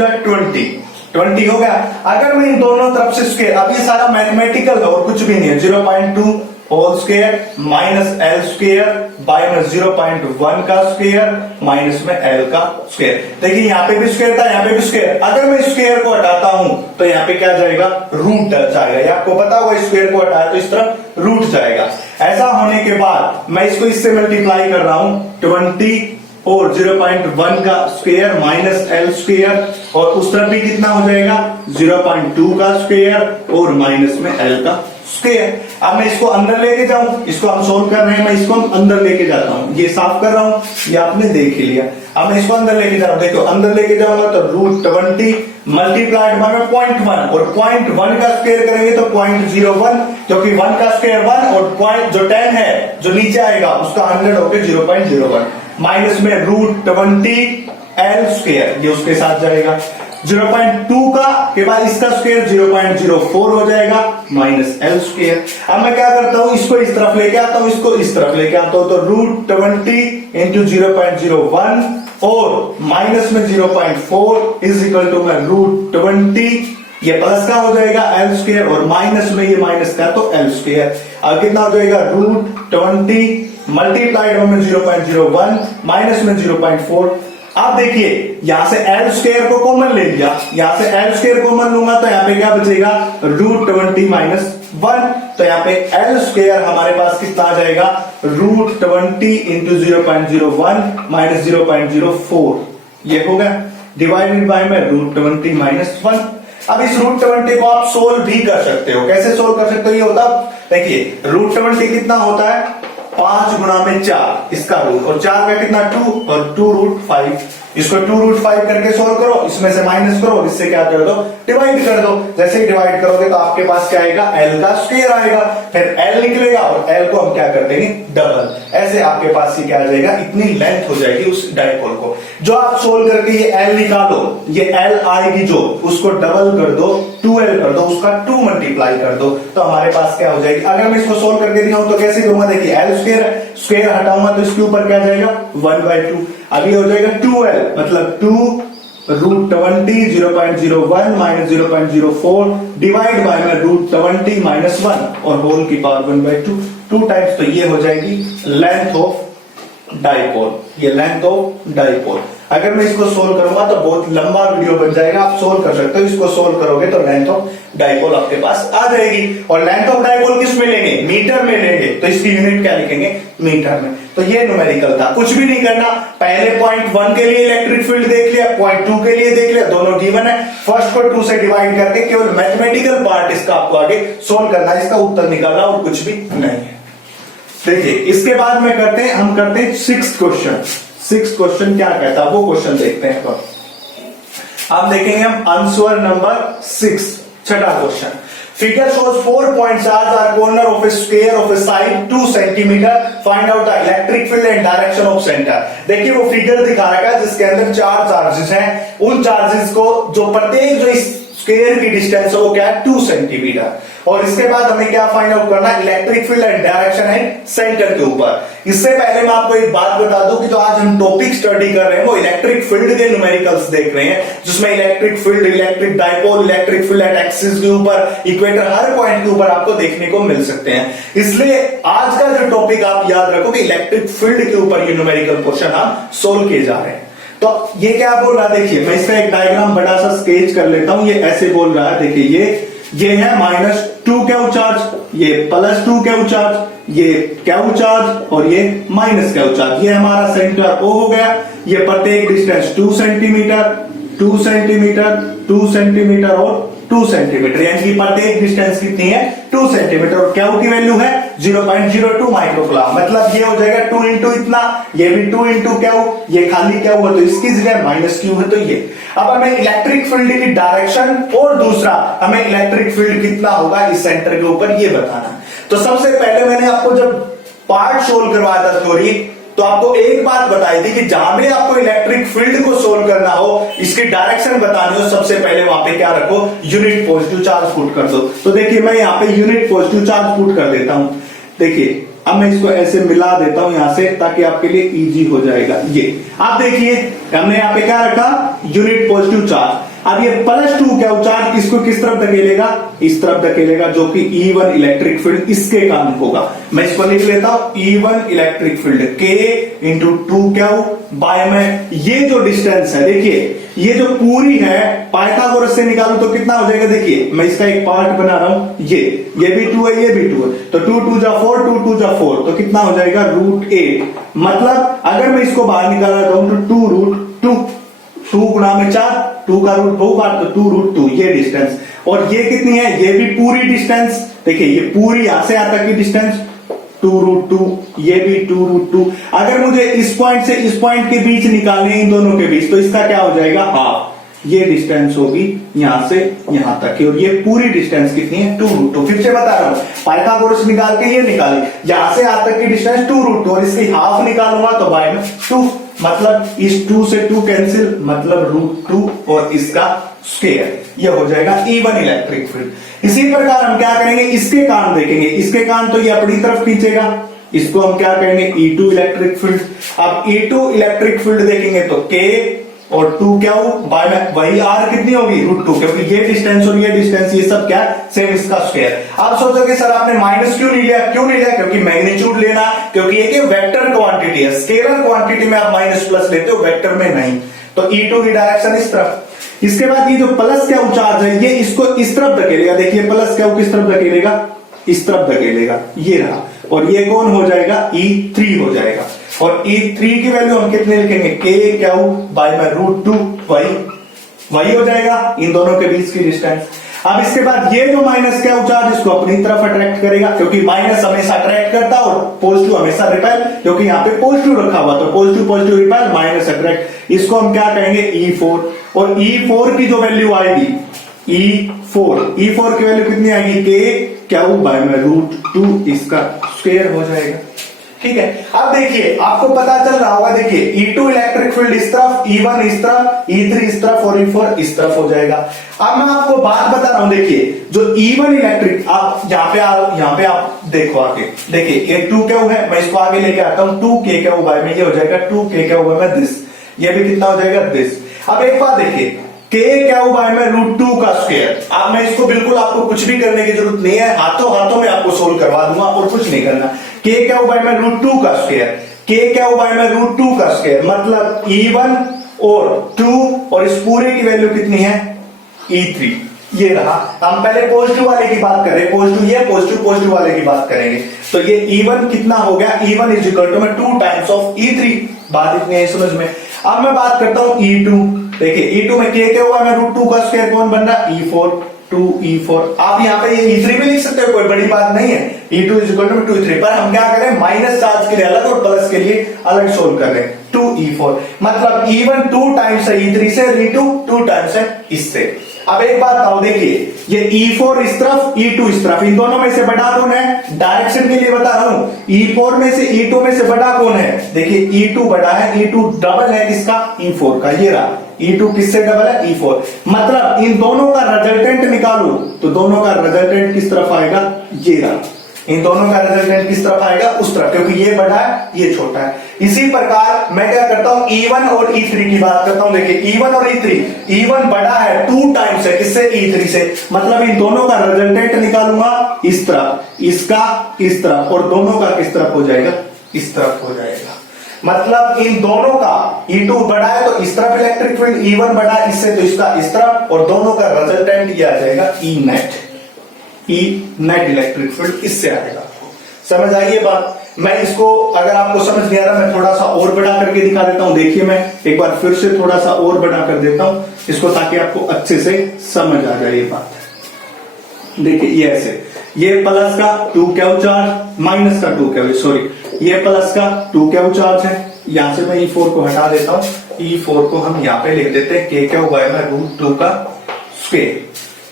= 20 हो गया। अगर मैं इन दोनों तरफ से स्क्वायर, अब ये सारा मैथमेटिकल है और कुछ भी नहीं है, 0.2 whole square minus l square by में 0.1 का स्क्वायर माइनस में l का स्क्वायर। देखिए यहाँ पे भी स्क्वायर था, यहाँ पे भी स्क्वायर। अगर मैं स्क्वायर को हटाता हूं तो यहाँ पे क्या जाएगा, रूट जाएगा। ये आपको पता होगा, स्क्वायर को हटाया तो इस तरफ रूट जाएगा। ऐसा होने के बाद मैं इसको इससे मल्टीप्लाई कर रहा हूं, 20 और 0.1 का स्क्वायर माइनस l स्क्वायर, और उस तरफ भी कितना हो जाएगा, 0.2 का स्क्वायर और माइनस में l का स्क्वायर। अब मैं इसको अंदर लेके जाऊं, इसको हम सोल्व कर रहे हैं, मैं इसको अंदर लेके जाता हूं, ये साफ कर रहा हूं, ये आपने देख ही लिया। अब मैं इसको अंदर लेके जा रहा हूं, देखो अंदर लेके जाऊंगा तो √20 मल्टीप्लाइड बाय 0.1, और 0.1 का स्क्वायर करेंगे तो 0.01, क्योंकि 1 का स्क्वायर 1 और पॉइंट जो 10 है जो नीचे आएगा उसका 100 होकर 0.01 माइनस में √20 l स्क्वायर, ये उसके साथ जाएगा। 0.2 का के बाद इसका स्क्वायर 0.04 हो जाएगा माइनस l स्क्वायर। अब मैं क्या करता हूं, इसको इस तरफ लेके आता हूं, इसको इस तरफ लेके आता हूं, तो √20 × 0.01 और माइनस में 0.4 इज इक्वल टू में √20, ये प्लस का हो जाएगा l स्क्वायर और माइनस में ये माइनस का तो l स्क्वायर। अब कितना हो जाएगा, √20 मल्टीप्लाइड में 0.01 माइनस में 0.4। अब देखिए यहां से l स्क्वायर को कॉमन ले लिया, यहां से l स्क्वायर कॉमन लूंगा तो यहां पे क्या बचेगा, √20 - 1, तो यहां पे l स्क्वायर हमारे पास कितना आ जाएगा, √20 × 0.01 माइनस 0.04, ये होगा डिवाइडेड बाय में √20 - 1। अब इस √20 को आप सोल्व भी कर सकते हो। कैसे सोल्व कर सकते हो, ये होता, देखिए √20 कितना होता है, 5 × 4 इसका रूट, और 4 का कितना 2 और 2√5, इसको 2√5 करके सोल्व करो, इसमें से माइनस करो, इससे क्या कर दो, डिवाइड कर दो। जैसे ही डिवाइड करोगे तो आपके पास क्या आएगा, l का स्क्वायर आएगा, फिर l निकलेगा और l को हम क्या कर देंगे, डबल। ऐसे आपके पास क्या आ जाएगा, इतनी लेंथ हो जाएगी उस डाइपोल को। जो आप सोल्व करके ये l निकालो, ये l आएगी जो, उसको डबल कर दो, 2l कर दो, उसका 2 मल्टीप्लाई कर दो, तो हमारे पास क्या हो जाएगी। अगर मैं इसको सोल्व करके दिखाऊं तो कैसे करूंगा, देखिए l स्क्वायर हटाऊंगा तो इसके ऊपर क्या जाएगा, 1/2। अब ये हो जाएगा 2l, मतलब 2 √20 0.01 माइनस 0.04 डिवाइड बाय में √20 माइनस 1 और होल की पावर 1/2 2 टाइम्स। तो ये हो जाएगी लेंथ ऑफ डाइपोल, ये लेंथ ऑफ डाइपोल। अगर मैं इसको सोल्व करूंगा तो बहुत लंबा वीडियो बन जाएगा, आप सोल्व कर सकते हो। इसको सोल्व करोगे तो लेंथ ऑफ डाइपोल आपके पास आ जाएगी। और लेंथ ऑफ डाइपोल किस में लेंगे? मीटर में लेंगे, तो इसकी यूनिट क्या लिखेंगे? मीटर में। तो ये न्यूमेरिकल था, कुछ भी नहीं करना। पहले पॉइंट 1 के लिए इलेक्ट्रिक फील्ड देख लिया, पॉइंट 2 के लिए देख लिया, दोनों गिवन है। फर्स्ट को 2 से डिवाइड करके केवल मैथमेटिकल पार्ट इसका आपको आगे सोल्व करना है, इसका उत्तर निकालना और कुछ भी नहीं है। देखिए इसके बाद में हम करते हैं 6th क्वेश्चन। 6th क्वेश्चन क्या कहता है वो क्वेश्चन देखते हैं। तो अब देखेंगे हम आंसर नंबर 6, छठा question. Figure shows 4 points are corner of a square of a side 2 centimeter. Find out the electric field and direction of center. देखिए वो फिगर दिखा रखा है जिसके अंदर 4 चार्जेस हैं। उन चार्जेस को जो प्रत्येक जो इस स्क्वायर की डिस्टेंस है वो क्या है? 2 सेंटीमीटर। और इसके बाद हमें क्या फाइंड आउट करना है? Electric field and direction and centre के ऊपर। इससे पहले मैं आपको एक बात बता दूं कि जो आज हम टॉपिक स्टडी कर रहे हैं वो इलेक्ट्रिक फील्ड के न्यूमेरिकल्स देख रहे हैं, जिसमें electric field, electric dipole, electric field eight axis के ऊपर, इक्वेटर, हर पॉइंट के ऊपर आपको देखने को मिल सकते हैं। इसलिए आज का जो टॉपिक आप याद रखो कि इलेक्ट्रिक फील्ड के ऊपर ये न्यूमेरिकल क्वेश्चन हम सोल्व किए जा रहे हैं। तो ये क्या बोल रहा है? देखिए मैं इसका एक डायग्राम बड़ा सा स्केच कर लेता हूं। ये ऐसे बोल रहा है, देखिए ये है -2 क्यू चार्ज, ये +2 क्यू चार्ज, ये क्यू चार्ज और ये -क्यू चार्ज। ये हमारा सेंटर O हो गया। ये प्रत्येक डिस्टेंस 2 सेंटीमीटर, 2 सेंटीमीटर, 2 सेंटीमीटर और 2 सेंटीमीटर, यानी कि प्रत्येक डिस्टेंस कितनी है? 2 सेंटीमीटर। और क्यू की वैल्यू है 0.02 माइक्रोकुलम। मतलब ये हो जाएगा 2 इंटू इतना, ये भी 2 इंटू क्यू, ये खाली क्यू है तो इसकी जगह -q है। तो ये अब हमें इलेक्ट्रिक फील्ड की डायरेक्शन और दूसरा हमें इलेक्ट्रिक फील्ड कितना होगा इस सेंटर के ऊपर ये बताना। तो सबसे पहले मैंने आपको जब पार्ट सोल्व करवाया था थ्योरी, तो आपको एक बात बताई थी कि जहां भी आपको इलेक्ट्रिक फील्ड को सोल्व करना हो, इसकी डायरेक्शन बतानी हो, सबसे पहले वहां पे क्या रखो? यूनिट पॉजिटिव चार्ज पुट कर दो। तो देखिए मैं यहाँ पे यूनिट पॉजिटिव चार्ज पुट कर देता हूं। देखिए अब मैं इसको ऐसे मिला देता हूं यहां से, ताकि आपके लिए इजी हो जाएगा। ये आप देखिए हमने यहाँ पे क्या रखा? Unit positive charge. अब ये +2 क्यू चार्ज इसको किस तरफ धकेलेगा? इस तरफ धकेलेगा, जो कि E1 इलेक्ट्रिक फील्ड इसके कारण होगा। मैं इसको लिख लेता हूं E1 electric field K into 2Q by में ये जो डिस्टेंस है, देखिए ये जो पूरी है पाइथागोरस से निकालू तो कितना हो जाएगा? देखिए मैं इसका एक पार्ट बना रहा हूं, ये भी 2 है, ये भी 2 है, तो 2 2 जा 4, 2 2 जा 4, तो कितना हो जाएगा? √8। मतलब अगर मैं इसको बाहर निकाल रहा हूं तो 2 गुणा में 4, 2 का रूट बहु बार, तो 2√2 ये डिस्टेंस। और ये कितनी है? ये भी पूरी डिस्टेंस, देखिए ये पूरी यहां से यहां तक की डिस्टेंस 2√2, ये भी 2√2। अगर मुझे इस पॉइंट से इस पॉइंट के बीच निकालने, इन दोनों के बीच, तो इसका क्या हो जाएगा? हाफ। ये डिस्टेंस होगी यहां से यहां तक की, और ये पूरी डिस्टेंस कितनी है? 2√2। फिर से बता रहा हूं, पाइथागोरस निकाल के ये निकाले, यहां से यहां तक की डिस्टेंस 2√2 और इसकी हाफ निकालूंगा तो बाय में 2, मतलब इस 2 से 2 कैंसिल, मतलब √2 और इसका स्क्वायर, ये हो जाएगा E1 इलेक्ट्रिक फील्ड। इसी प्रकार हम क्या करेंगे? इसके कारण देखेंगे। इसके कारण तो ये अपनी तरफ खींचेगा, इसको हम क्या करेंगे? E2 electric field. अब E2 इलेक्ट्रिक फील्ड देखेंगे तो K और 2Q बाय में वही R कितनी होगी? √2, क्योंकि ये डिस्टेंस और ये डिस्टेंस ये सब क्या सेम, इसका स्क्वायर। आप सोचोगे सर आपने माइनस क्यों नहीं लिया? क्यों नहीं लिया? क्योंकि मैग्नीट्यूड लेना, क्योंकि ये वेक्टर क्वांटिटी है। स्केलर क्वांटिटी में आप माइनस प्लस लेते हो, वेक्टर में नहीं। तो E2 की डायरेक्शन इस तरफ। इसके बाद ये जो +Q चार्ज है ये इसको इस तरफ धकेलेगा। देखिए +Q किस तरफ धकेलेगा? इस तरफ धकेलेगा, ये रहा। और ये कौन हो जाएगा? E3 हो जाएगा। और E3 की वैल्यू हम कितने लिखेंगे? KQ बाय में √2, वही हो जाएगा इन दोनों के बीच की डिस्टेंस। अब इसके बाद ये जो -Q चार्ज इसको अपनी तरफ अट्रैक्ट करेगा, क्योंकि माइनस हमेशा अट्रैक्ट करता और पॉजिटिव हमेशा रिपेल, क्योंकि यहाँ पे पॉजिटिव रखा हुआ, तो पॉजिटिव रिपेल, माइनस अट्रैक्ट। इसको हम क्या कहेंगे? E4। और E4 की जो वैल्यू आएगी E4 की वैल्यू कितनी आएगी? KQ बाय में √2, इसका स्क्वायर हो जाएगा। ठीक है, अब देखिए आपको पता चल रहा होगा, देखिए E2 इलेक्ट्रिक फील्ड इस तरफ, E1 इस तरफ, E3 इस तरफ और E4 इस तरफ हो जाएगा। अब मैं आपको बात बता रहा हूं, देखिए जो E1 इलेक्ट्रिक, आप यहाँ पे आप देखो आगे, देखिए ये 2Q है, मैं इसको आगे लेके आता हूं, 2KQ बाय में ये हो जाएगा 2KQ बाय में दिस, ये भी कितना हो जाएगा? दिस। अब एक बात देखिए, के क्यू बाय में √2 का स्क्वायर। अब मैं इसको बिल्कुल आपको कुछ भी करने की जरूरत नहीं है, हाथों हाथों में आपको सोल्व करवा दूंगा और कुछ नहीं करना। के क्यू बाय में √2 का स्क्वायर, के क्यू बाय में √2 का स्क्वायर मतलब E1 और 2 और इस पूरे की वैल्यू कितनी है E3। ये रहा। हम पहले पॉजिटिव वाले की बात कर रहे हैं, पॉजिटिव ये पॉजिटिव वाले की बात करेंगे। तो ये E1 कितना हो गया, E1 इज इक्वल टू में 2 टाइम्स ऑफ E3। बात इतनी है समझ में। अब मैं बात करता हूं E2। देखिए E2 में के हुआ में √2 का स्क्वायर कौन बन रहा है E4, 2E4। आप यहाँ पे ये E3 भी लिख सकते हो, कोई बड़ी बात नहीं है। E2 is equal to 2E3, पर हम क्या करें माइनस चार्ज के लिए अलग और प्लस के लिए अलग सोल्व कर रहे हैं। 2E4 मतलब E1 2 टाइम्स है E3 से, E2 2 टाइम्स है इससे। अब एक बात बताओ, देखिए ये E4 इस तरफ, E2 इस तरफ, इन दोनों में से बड़ा कौन है? डायरेक्शन के लिए बता रहा हूं, E4 में से E2 में से बड़ा कौन है? देखिए E2 बड़ा है, E2 डबल है किसका? E4 का। ये रहा E2 किससे डबल है? E4। मतलब इन दोनों का रिजल्टेंट निकालू तो दोनों का रिजल्टेंट किस तरफ आएगा? ये रहा। इन दोनों का रिजल्टेंट किस तरफ आएगा? उस तरफ, क्योंकि ये बड़ा है ये छोटा है। इसी प्रकार मैं क्या करता हूं, E1 और E3 की बात करता हूं। देखिए E1 और E3, E1 बड़ा है 2 टाइम्स है किससे? E3 से। मतलब इन दोनों का रिजल्टेंट निकालूंगा इस तरफ, इसका इस तरफ, और दोनों का किस तरफ हो जाएगा? इस तरफ हो जाएगा। मतलब इन दोनों का E2 बड़ा है तो इस तरफ इलेक्ट्रिक फील्ड, E1 बड़ा है इससे तो इसका इस तरफ, और दोनों का रिजल्टेंट ये आ जाएगा E नेट इलेक्ट्रिक फील्ड इससे आएगा। समझ आई ये बात? मैं इसको अगर आपको समझ नहीं आ रहा, मैं थोड़ा सा और बड़ा करके दिखा देता हूं। देखिए मैं एक बार फिर से थोड़ा सा और बड़ा कर देता हूं इसको, ताकि आपको अच्छे से समझ आ जाए ये बात। देखिए ये ऐसे, ये प्लस का 2 क्यू चार्ज, माइनस का 2 क्यू, सॉरी ये प्लस का 2 क्यू चार्ज है। यहां से मैं E4 को हटा देता हूं, E4 को हम यहां पे लिख देते हैं के क्यू बाय में √2 का स्क्वायर।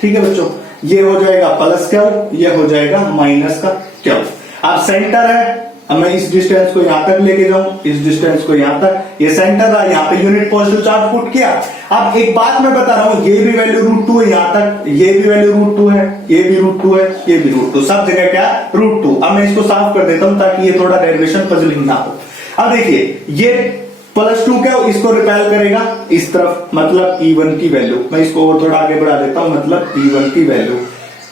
ठीक है बच्चों, ये हो जाएगा प्लस क्यू, ये हो जाएगा माइनस का क्यू। अब सेंटर है, अब मैं इस डिस्टेंस को यहां तक लेके जाऊं, इस डिस्टेंस को यहां तक, ये सेंटर रहा, यहां पे यूनिट पॉजिटिव चार्ज पुट किया। अब एक बात मैं बता रहा हूं, ये भी वैल्यू √2 है यहां तक, ये भी वैल्यू √2 है, ये भी √2 है, ये भी √2, सब जगह क्या √2। अब मैं इसको साफ कर देता हूं ताकि ये थोड़ा डेरिवेशन पजलिंग ना हो। अब देखिए ये +2 क्या इसको रिपेल करेगा इस तरफ, मतलब E1 की वैल्यू। मैं इसको और थोड़ा आगे बढ़ा देता हूं, मतलब E1 की वैल्यू।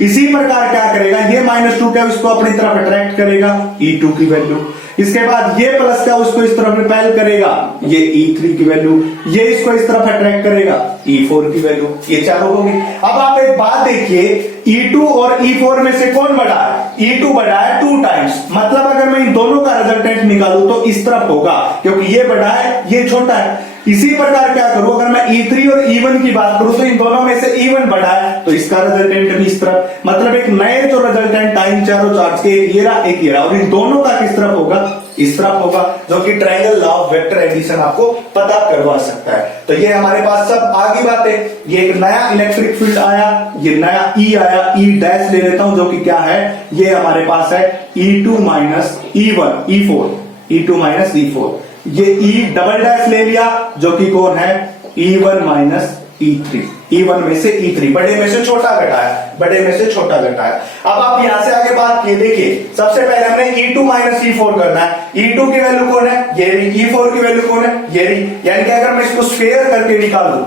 इसी प्रकार क्या करेगा, ये -2 क्या इसको अपनी तरफ अट्रैक्ट करेगा, E2 की वैल्यू। इसके बाद ये प्लस का उसको इस तरफ रिपेल करेगा, ये E3 की वैल्यू। ये इसको इस तरफ अट्रैक्ट करेगा, E4 की वैल्यू। ये चारों होगी। अब आप एक बात देखिए, E2 और E4 में से कौन बड़ा है? E2 बड़ा है 2 टाइम्स। मतलब अगर मैं इन दोनों का रिजल्टेंट निकालूं तो इस तरफ होगा, क्योंकि ये बड़ा है ये छोटा है। इसी प्रकार क्या करूं, अगर मैं E3 और E1 की बात करूं तो इन दोनों में से E1 बड़ा है तो इसका रिजल्टेंट भी इस तरफ। मतलब एक नए जो रिजल्टेंट टाइम चारों चार्ज के, एक ये रहा एक ये रहा, और इन दोनों का किस तरफ होगा? इस तरफ होगा, जो कि triangle law of vector addition आपको पता करवा सकता है। तो ये हमारे पास सब आगे बातें। ये एक नया इलेक्ट्रिक फील्ड आया, ये नया E आया, E डैश ले लेता हूं जो कि क्या है, ये हमारे पास है E2 minus E1 E4, E2 minus E4। ये E डबल डैश ले लिया जो कि कौन है, E1 माइनस E3। E1 में से E3, बड़े में से छोटा घटाया, बड़े में से छोटा घटाया। अब आप यहां से आगे बात किए, देखिए सबसे पहले हमने E2 माइनस E4 करना है। E2 की वैल्यू कौन है, ये रही। E4 की वैल्यू कौन है, ये रही। यानी कि अगर मैं इसको स्क्वायर करके निकालू,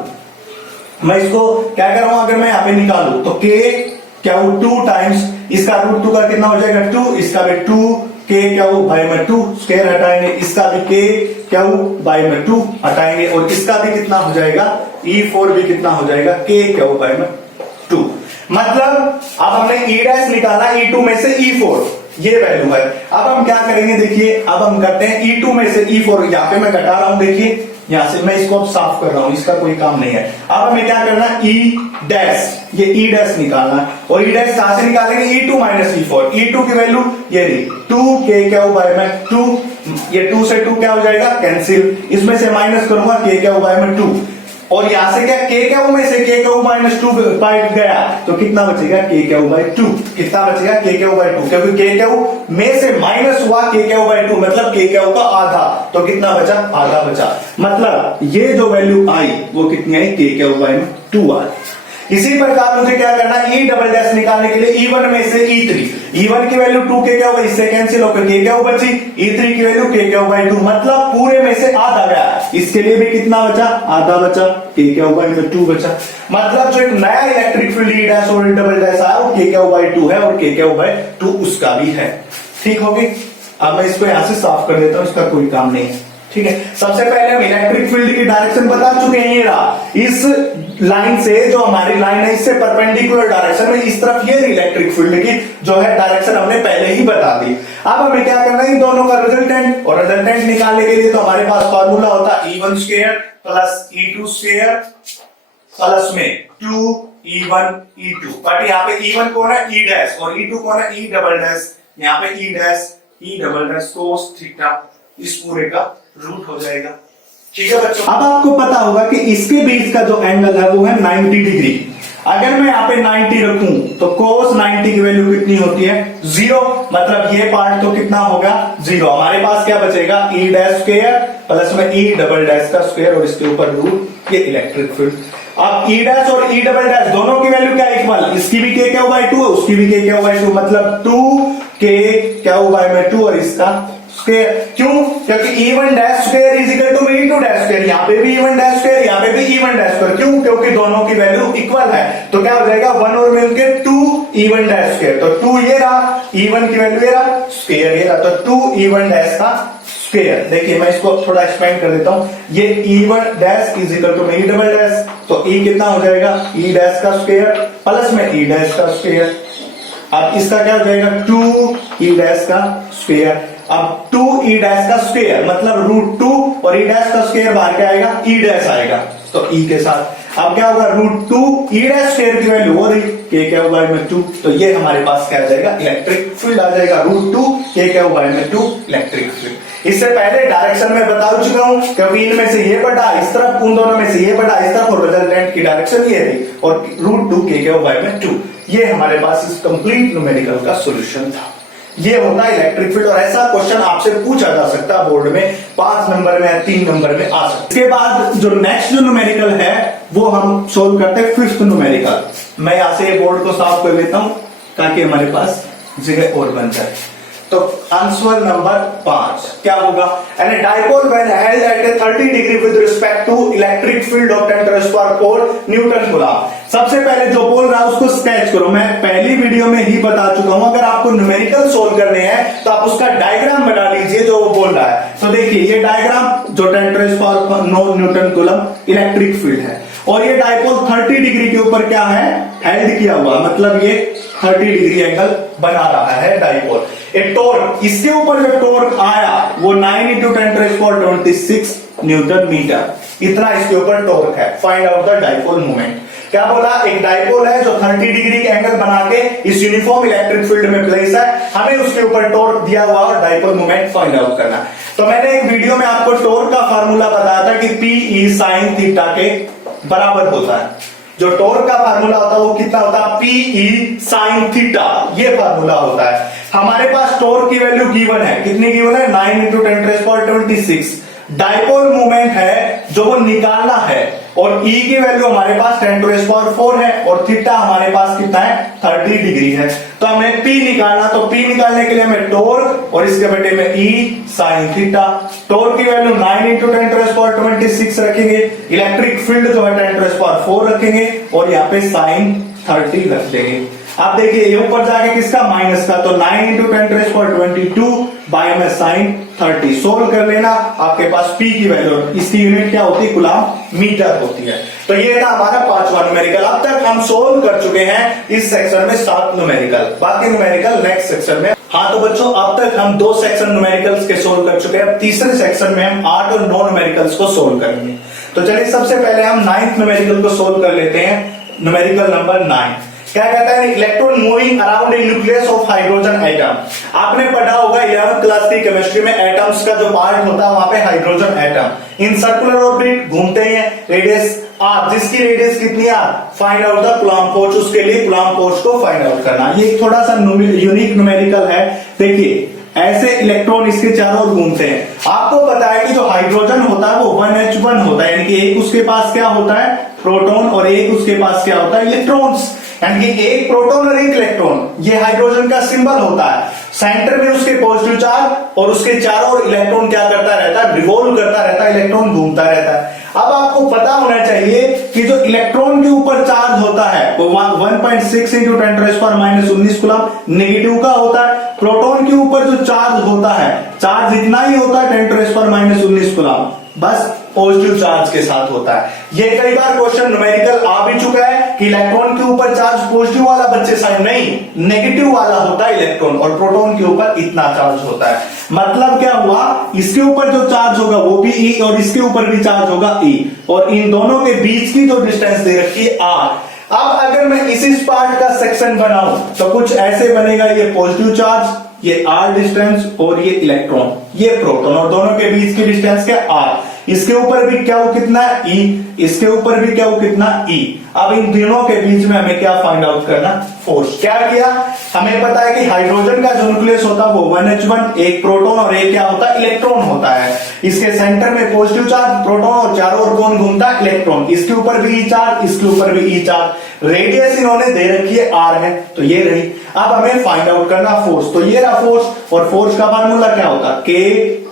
मैं इसको क्या कर रहा हूं, अगर मैं यहां पे निकालू तो K क्या हो 2 टाइम्स, इसका √2 का कितना हो जाएगा 2, इसका भी 2, K क्या हो बाय में 2, स्क्वायर हटाएंगे, इसका भी K क्या हो बाय में 2 हटाएंगे, और इसका भी कितना हो जाएगा, E4 भी कितना हो जाएगा, K क्या हो बाय में 2। मतलब अब हमने E डैश निकाला E2 में से E4, ये वैल्यू है। अब हम क्या करेंगे, देखिए अब हम करते हैं E2 में से E4, यहाँ पे मैं घटा रहा हूं, देखिए यहां से मैं इसको अब साफ कर रहा हूं, इसका कोई काम नहीं है। अब हमें क्या करना है, E डैश, ये E डैश निकालना है, और E डैश कहां से निकालेंगे, E2 माइनस E4। E2 की वैल्यू ये रही 2K क्या हो बाय में 2, ये 2 से 2 क्या हो जाएगा कैंसिल, इसमें से माइनस करूंगा K क्या हो बाय में 2, और यहां से क्या K क्या हो में से K क्या हो माइनस 2 बाइट गया, तो कितना बचेगा K क्या हो बाय 2, कितना बचेगा K क्या हो बाय 2, क्योंकि K क्या हो में से माइनस हुआ K क्या हो बाय 2, मतलब K क्या हो का आधा, तो कितना बचा, आधा बचा। मतलब ये जो वैल्यू आई वो कितनी आई, K क्या हो बाय 2 आई। इसी प्रकार मुझे क्या करना है, ई डबल डैश निकालने के लिए E1 में से E3, E1 की वैल्यू 2 के क्या होगा, इससे कैंसिल होकर के क्या बची, E3 की वैल्यू के क्या होगा 2, मतलब पूरे में से आधा गया। इसके लिए भी कितना बचा, आधा बचा, के क्या होगा 2 बचा। मतलब जो एक नया इलेक्ट्रिक फील्ड ई डैश और ई डबल डैश आया वो के क्या होगा 2 है और के क्या होगा 2 उसका भी है। ठीक होगी। अब मैं इसको यहां से साफ कर देता हूं, इसका कोई काम नहीं है। ठीक है, सबसे पहले हम इलेक्ट्रिक फील्ड की डायरेक्शन बता चुके हैं, ये रहा। इस लाइन से, जो हमारी लाइन है, इससे परपेंडिकुलर डायरेक्शन में इस तरफ ये इलेक्ट्रिक फील्ड की जो है डायरेक्शन हमने पहले ही बता दी। अब हमें क्या करना है, इन दोनों का रिजल्टेंट, और रिजल्टेंट निकालने के लिए तो हमारे पास फॉर्मूला होता है E1 square plus E2 square plus में 2E1 E2, बट यहाँ पे E1 कौन है, E डैश, और E2 कौन है, E डबल डैश। यहाँ पे E dash E double dash cos theta इस पूरे का रूट हो जाएगा। ठीक है बच्चों, अब आपको पता होगा कि इसके बीच का जो एंगल है वो है 90 डिग्री। अगर मैं यहाँ पे 90 रखूं तो cos 90 की वैल्यू कितनी होती है, 0, मतलब ये पार्ट तो कितना होगा 0। हमारे पास क्या बचेगा, E डैश स्क्वायर प्लस में E डबल डैश का स्क्वायर और इसके ऊपर रूट ये इलेक्ट्रिक फील्ड। अब E डैश और E डबल डैश दोनों की वैल्यू क्या इक्वल, इसकी भी के क्या होगा 2 है, उसकी भी के क्या होगा 2, मतलब 2 के क्या होगा 2 और इसका स्क्वायर। क्यों, क्योंकि E1 dash square is equal to E2 dash square, यहाँ पे भी E1 डैश स्क्वायर, यहाँ पे भी E1 डैश स्क्वायर। क्यों, क्योंकि दोनों की वैल्यू इक्वल है। तो क्या हो जाएगा 1 और मिलके 2 E1 डैश स्क्वायर, तो 2 ये रहा, E1 की वैल्यू ये रहा, स्क्वायर ये रहा, तो 2 E1 डैश का स्क्वायर। देखिए मैं इसको थोड़ा एक्सपेंड कर देता हूं, ये E1 dash is equal to E double dash, तो E कितना हो जाएगा, E डैश का स्क्वायर प्लस में E डैश का स्क्वायर। अब इसका क्या हो जाएगा 2 E डैश का स्क्वायर। अब 2 E डैश का स्क्वायर मतलब रूट 2 और E डैश का स्क्वायर बाहर क्या आएगा, E डैश आएगा, तो E के साथ अब क्या होगा रूट 2 E डैश स्क्वायर की वैल्यू हो रही, के क्या होगा 2, तो ये हमारे पास क्या आ जाएगा, इलेक्ट्रिक फील्ड आ जाएगा, रूट 2 के क्या होगा 2 इलेक्ट्रिक फील्ड। इससे पहले डायरेक्शन में बता चुका हूं, क्योंकि इनमें से ये बढ़ा इस तरफ, उन दोनों में से ये बढ़ा इस तरफ, और रिजल्टेंट की डायरेक्शन ये रही, और रूट 2 के क्या होगा 2। ये हमारे पास इस कंप्लीट न्यूमेरिकल का सॉल्यूशन था। ये होता है इलेक्ट्रिक फील्ड, और ऐसा क्वेश्चन आपसे पूछा जा सकता है बोर्ड में 5 नंबर में या 3 नंबर में आ सकता है। इसके बाद जो नेक्स्ट जो न्यूमेरिकल है वो हम सोल्व करते हैं 5th न्यूमेरिकल। मैं यहां से बोर्ड को साफ कर लेता हूं ताकि हमारे पास जगह और बन जाए। तो आंसर नंबर 5 क्या होगा, an dipole when held at 30 degree with respect to electric field of 10⁻⁴ newton coulomb. सबसे पहले जो बोल रहा है उसको स्केच करो, मैं पहली वीडियो में ही बता चुका हूं, अगर आपको न्यूमेरिकल सोल्व करने हैं तो आप उसका डायग्राम बना लीजिए जो वो बोल रहा है। तो देखिए ये डायग्राम जो 10⁻⁹ न्यूटन कूलम इलेक्ट्रिक फील्ड है, और ये डाइपोल 30 डिग्री के ऊपर क्या है, हेल्ड किया हुआ, मतलब ये 30 डिग्री एंगल बना रहा है डाइपोल। एक टॉर्क, इसके ऊपर जो टॉर्क आया वो 9 × 10⁻26 न्यूटन मीटर, इतना इसके ऊपर टॉर्क है। Find out the dipole moment. क्या बोला, एक डाइपोल है जो 30 डिग्री एंगल बना के इस यूनिफॉर्म इलेक्ट्रिक फील्ड में प्लेस है, हमें उसके ऊपर टॉर्क दिया हुआ और डाइपोल मोमेंट फाइंड आउट करना। तो मैंने एक वीडियो में आपको टॉर्क का फार्मूला बताया था कि Pe sin थीटा के बराबर होता है। जो टॉर्क का फार्मूला होता है वो कितना होता है, Pe sin थीटा, ये फार्मूला होता है। हमारे पास टॉर्क की वैल्यू गिवन है, कितनी गिवन है 9 × 10⁻26। डाइपोल मोमेंट है जो वो निकालना है, और E की वैल्यू हमारे पास 10⁻⁴ है, और थीटा हमारे पास कितना है 30 डिग्री है। तो हमें P निकालना, तो P निकालने के लिए हमें टॉर्क और इसके बेटे में E sin थीटा। टॉर्क की वैल्यू 9 × 10⁻26 रखेंगे, इलेक्ट्रिक फील्ड जो है 10⁻⁴ रखेंगे, और यहाँ पे sin 30 रख देंगे। आप देखिए ये ऊपर जाके किसका, माइनस का, तो 9 × 10⁻22 बाय में sin 30 सोल्व कर लेना, आपके पास P की वैल्यू, इसकी यूनिट क्या होती है, कूलम मीटर होती है। तो ये था हमारा 5वां न्यूमेरिकल। अब तक हम सोल्व कर चुके हैं इस सेक्शन में 7 न्यूमेरिकल, बाकी न्यूमेरिकल नेक्स्ट सेक्शन में। हाँ तो बच्चों अब तक हम 2 सेक्शन न्यूमेरिकल्स के सोल्व कर चुके हैं, अब तीसरे सेक्शन में हम 8 और 9 न्यूमेरिकल्स को सोल्व करेंगे। तो चलिए सबसे पहले हम 9th न्यूमेरिकल को सोल्व कर लेते हैं। न्यूमेरिकल नंबर 9 क्या कहता है, electron moving around a nucleus of hydrogen atom. आपने पढ़ा होगा 11th क्लास की केमिस्ट्री में, एटम्स का जो पार्ट होता है वहां पे hydrogen atom in circular orbit घूमते हैं, रेडियस r, जिसकी रेडियस कितनी r, find out the coulomb force, उसके लिए कूलम्ब फोर्स को फाइंड आउट करना। ये थोड़ा सा यूनिक न्यूमेरिकल है। देखिए ऐसे इलेक्ट्रॉन इसके चारों ओर घूमते हैं। आपको पता है कि जो हाइड्रोजन होता है वो 1h1 होता है, यानी कि एक उसके पास क्या होता है, प्रोटॉन, और एक उसके पास क्या होता है, इलेक्ट्रॉन्स। यानी कि एक प्रोटॉन और एक इलेक्ट्रॉन, ये हाइड्रोजन का सिंबल होता है। सेंटर में उसके पॉजिटिव चार्ज और उसके चारों ओर इलेक्ट्रॉन क्या करता रहता है, रिवॉल्व करता रहता है, इलेक्ट्रॉन घूमता रहता है। अब आपको पता होना चाहिए कि जो इलेक्ट्रॉन के ऊपर चार्ज होता है वो 1.6 इंटू 10⁻⁻19 कूलम नेगेटिव का होता है। प्रोटॉन के ऊपर जो चार्ज होता है, चार्ज इतना ही होता है 10⁻⁻19 कूलम, बस पॉजिटिव चार्ज के साथ होता है। ये कई बार क्वेश्चन न्यूमेरिकल आ भी चुका है कि इलेक्ट्रॉन के ऊपर चार्ज पॉजिटिव वाला बच्चे साइन नहीं, नेगेटिव वाला होता है इलेक्ट्रॉन, और प्रोटॉन के ऊपर इतना चार्ज होता है। मतलब क्या हुआ, इसके ऊपर जो चार्ज होगा वो भी ई, और इसके ऊपर भी चार्ज होगा ई, और इन दोनों के बीच की जो डिस्टेंस दे रखी है आर। अब अगर मैं इसी पार्ट का सेक्शन बनाऊं तो कुछ ऐसे बनेगा, ये पॉजिटिव चार्ज, ये आर डिस्टेंस, और ये इलेक्ट्रॉन, ये प्रोटॉन, और दोनों के बीच की डिस्टेंस क्या, आर। इसके ऊपर भी क्या हो कितना है, ई, इसके ऊपर भी क्या हो कितना, ई। अब इन तीनों के बीच में हमें क्या फाइंड आउट करना, फोर्स। क्या किया, हमें पता है कि हाइड्रोजन का जो न्यूक्लियस होता है वो 1h1, एक प्रोटॉन और एक क्या होता है, इलेक्ट्रॉन होता है। इसके सेंटर में पॉजिटिव चार्ज, प्रोटॉन, और चारों ओर कौन घूमता है, इलेक्ट्रॉन। इसके ऊपर भी ई चार्ज, इसके ऊपर भी ई चार्ज, रेडियस इन्होंने दे रखी है आर है, तो ये रही। अब हमें फाइंड आउट करना फोर्स, तो ये रहा फोर्स, और फोर्स का फार्मूला क्या होता है, के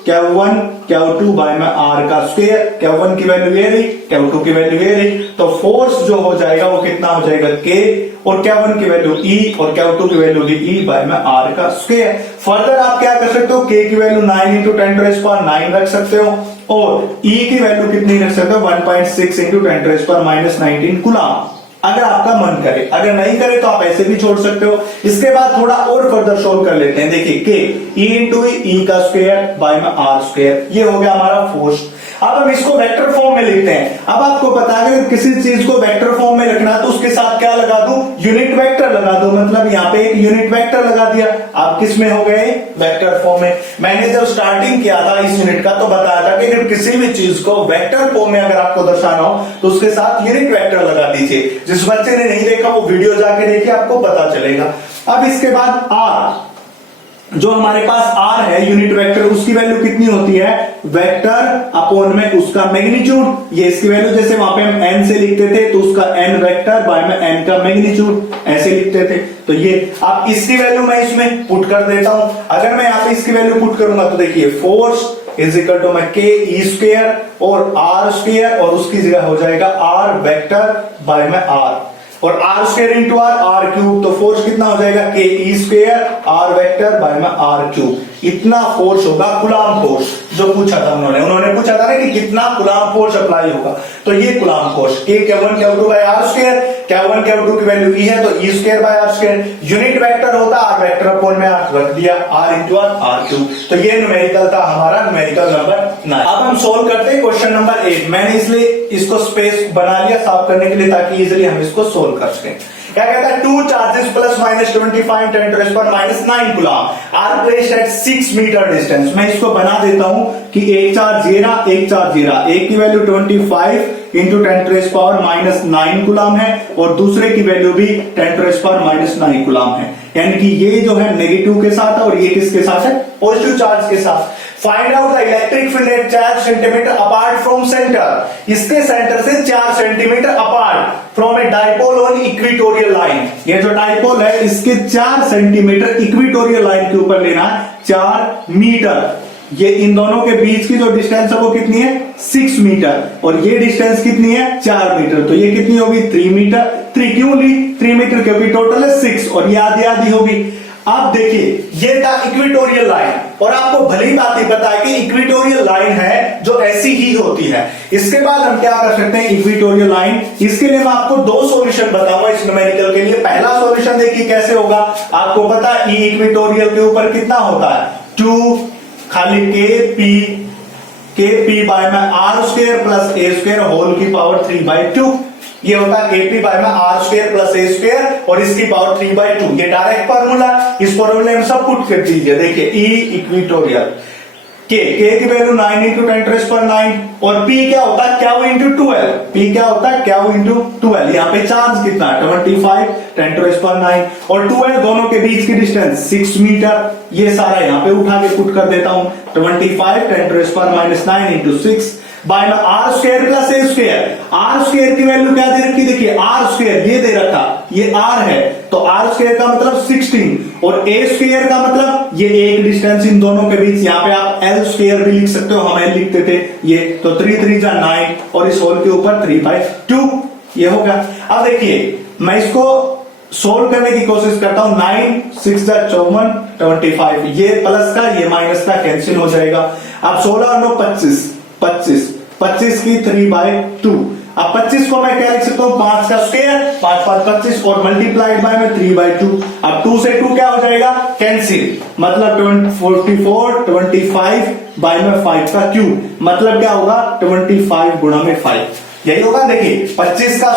Q1 Q2 बाय में आर का स्क्वायर। Q1 की वैल्यू ये रही, Q2 की वैल्यू ये रही, तो फोर्स जो हो जाएगा वो कितना हो जाएगा, K, और Q1 की वैल्यू E, और Q2 की वैल्यू भी E बाय में आर का स्क्वायर। फर्दर आप क्या कर सकते हो, K की वैल्यू 9 इंटू 10⁻9 रख सकते हो, और E की वैल्यू कितनी रख सकते हो, 1.6 इंटू 10⁻19 कूलम, अगर आपका मन करे। अगर नहीं करे तो आप ऐसे भी छोड़ सकते हो। इसके बाद थोड़ा और फर्दर सोल्व कर लेते हैं। देखिए के ई इंटू ई का स्क्वायर बाय में आर स्क्वायर, ये हो गया हमारा फोर्स। अब हम इसको वेक्टर फॉर्म में लिखते हैं। अब आपको पता है कि किसी चीज को वेक्टर फॉर्म में लिखना तो उसके साथ क्या लगा दूं, यूनिट वेक्टर लगा दूं। मतलब यहाँ पे एक यूनिट वेक्टर लगा दिया। आप किस में हो गए, वेक्टर फॉर्म में। मैंने जब स्टार्टिंग किया था इस यूनिट का तो बताया था कि अगर किसी भी चीज को वेक्टर फॉर्म में अगर आपको दर्शाना हो तो उसके साथ यूनिट वेक्टर लगा दीजिए। जिस बच्चे ने नहीं देखा वो वीडियो जाके देखिए, आपको पता चलेगा। अब इसके बाद आर, जो हमारे पास आर है यूनिट वेक्टर, उसकी वैल्यू कितनी होती है, वेक्टर अपॉन में उसका मैग्नीट्यूड। ये इसकी वैल्यू जैसे वहां पे हम एन से लिखते थे तो उसका एन वेक्टर बाय में एन का मैग्नीट्यूड ऐसे लिखते थे। तो ये आप इसकी वैल्यू मैं इसमें पुट कर देता हूं। अगर मैं यहां पे इसकी वैल्यू पुट करूंगा तो देखिए फोर्स इज इक्वल टू मैं के ई स्क्वायर और आर स्क्वायर, और उसकी जगह हो जाएगा आर वेक्टर बाय में आर, और R square into R cube. तो फोर्स कितना हो जाएगा, K E square R vector by में आर क्यूब। इतना फोर्स होगा कूलम्ब फोर्स, जो पूछा था उन्होंने पूछा था ना कि कितना कूलम्ब फोर्स अप्लाई होगा, तो ये कूलम्ब फोर्स के Q1 Q2 bye R square. Q1 Q2 की वैल्यू ई है तो E square by R square. Unit vector होता आर वेक्टर अपॉन में आर रख दिया, आर इंटू आर क्यूब। तो ये न्यूमेरिकल था हमारा, न्यूमेरिकल नंबर 9। अब हम सोल्व करते हैं क्वेश्चन नंबर 8। मैंने इसलिए इसको स्पेस बना लिया साफ करने के लिए ताकि इजिली हम इसको सोल्व कर सकें। क्या कहता है, 2 charges plus minus 25 10⁻⁹ coulomb are placed at 6 metre distance. मैं इसको बना देता हूं कि एक चार्ज ये रहा, एक चार्ज ये रहा। एक की वैल्यू 25 इंटू 10⁻⁹ कूलम है और दूसरे की वैल्यू भी 10⁻⁹ कूलम है। यानी कि ये जो है नेगेटिव के साथ है और ये किसके साथ है, पॉजिटिव चार्ज के साथ। Find out the electric field eight 4 centimetre apart from centre. इसके सेंटर से 4 centimetre apart from a dipole on equatorial line. ये जो डाइपोल है इसके 4 सेंटीमीटर इक्वेटोरियल लाइन के ऊपर लेना है, 4 मीटर। ये इन दोनों के बीच की जो डिस्टेंस है वो कितनी है, 6 मीटर, और ये डिस्टेंस कितनी है, 4 मीटर। तो ये कितनी होगी, 3 मीटर। 3 क्यों ली, 3 मीटर क्योंकि टोटल है 6 और ये आधी आधी होगी। अब देखिए ये था इक्वेटोरियल लाइन, और आपको भली बात ही पता है कि इक्वेटोरियल लाइन है जो ऐसी ही होती है। इसके बाद हम क्या कर सकते हैं, इक्वेटोरियल लाइन, इसके लिए मैं आपको 2 सॉल्यूशन बताऊंगा इस न्यूमेरिकल के लिए। पहला सॉल्यूशन देखिए कैसे होगा। आपको पता है ई इक्वेटोरियल के ऊपर कितना होता है, 2 खाली के पी बाय में R square plus A square whole की पावर 3/2। ये होता है केपी बाय में R square plus A square और इसकी पावर 3/2। ये डायरेक्ट फार्मूला, इस फार्मूले में सब पुट कर दीजिए। देखिए ई इक्वेटोरियल के की वैल्यू 9 इंटू 10⁻⁹ और P क्या होता है क्यू इंटू 12, P क्या होता है क्यू इंटू 12। यहाँ पे चार्ज कितना है 25 10⁻⁹ और 12 दोनों के बीच की डिस्टेंस 6 मीटर। ये सारा यहाँ पे उठा के पुट कर देता हूं 25 10⁻⁹ इंटू 6 बाय में R square plus A square. R square की वैल्यू क्या दे रखी, देखिए आर स्क्वायर ये दे रखा, ये आर है तो आर स्क्वायर का मतलब 16 और ए स्क्वायर का मतलब ये एक डिस्टेंस इन दोनों के बीच। यहाँ पे आप एल स्क्वायर भी लिख सकते हो, हम एल लिखते थे ये, तो 3 3 जा 9 और इस होल के ऊपर 3/2 ये होगा। अब देखिए मैं इसको सोल्व करने की कोशिश करता हूं, 9 6 जा 54 25, ये प्लस का ये माइनस का कैंसिल हो जाएगा। अब 16 और 9 25 की 3/2। अब 25 को मैं क्या लिख सकता हूं 5 का स्क्वायर, 5 5 25 और मल्टीप्लाइड बाय में 3/2। अब 2 से 2 क्या हो जाएगा कैंसिल, मतलब 44 25 बाय में 5 का क्यूब, मतलब क्या होगा 25 गुणा में 5 यही होगा। देखिए 25 का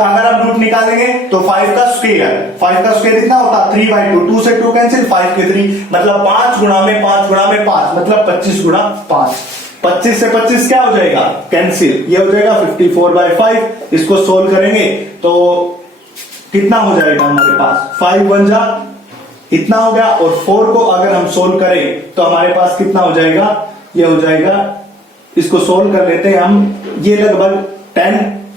अगर हम रूट निकालेंगे तो 5 का स्क्वायर कितना होता 3/2, 2 से 2 कैंसिल 5 के 3 मतलब 5 गुणा में 5 गुणा में 5 मतलब 25 गुणा 5। 25 से 25 क्या हो जाएगा कैंसिल, ये हो जाएगा 54/5। इसको सोल्व करेंगे तो कितना हो जाएगा हमारे पास 5 1 जा इतना हो गया और 4 को अगर हम सोल्व करें तो हमारे पास कितना हो जाएगा, ये हो जाएगा, इसको सोल्व कर लेते हैं हम, ये लगभग 10,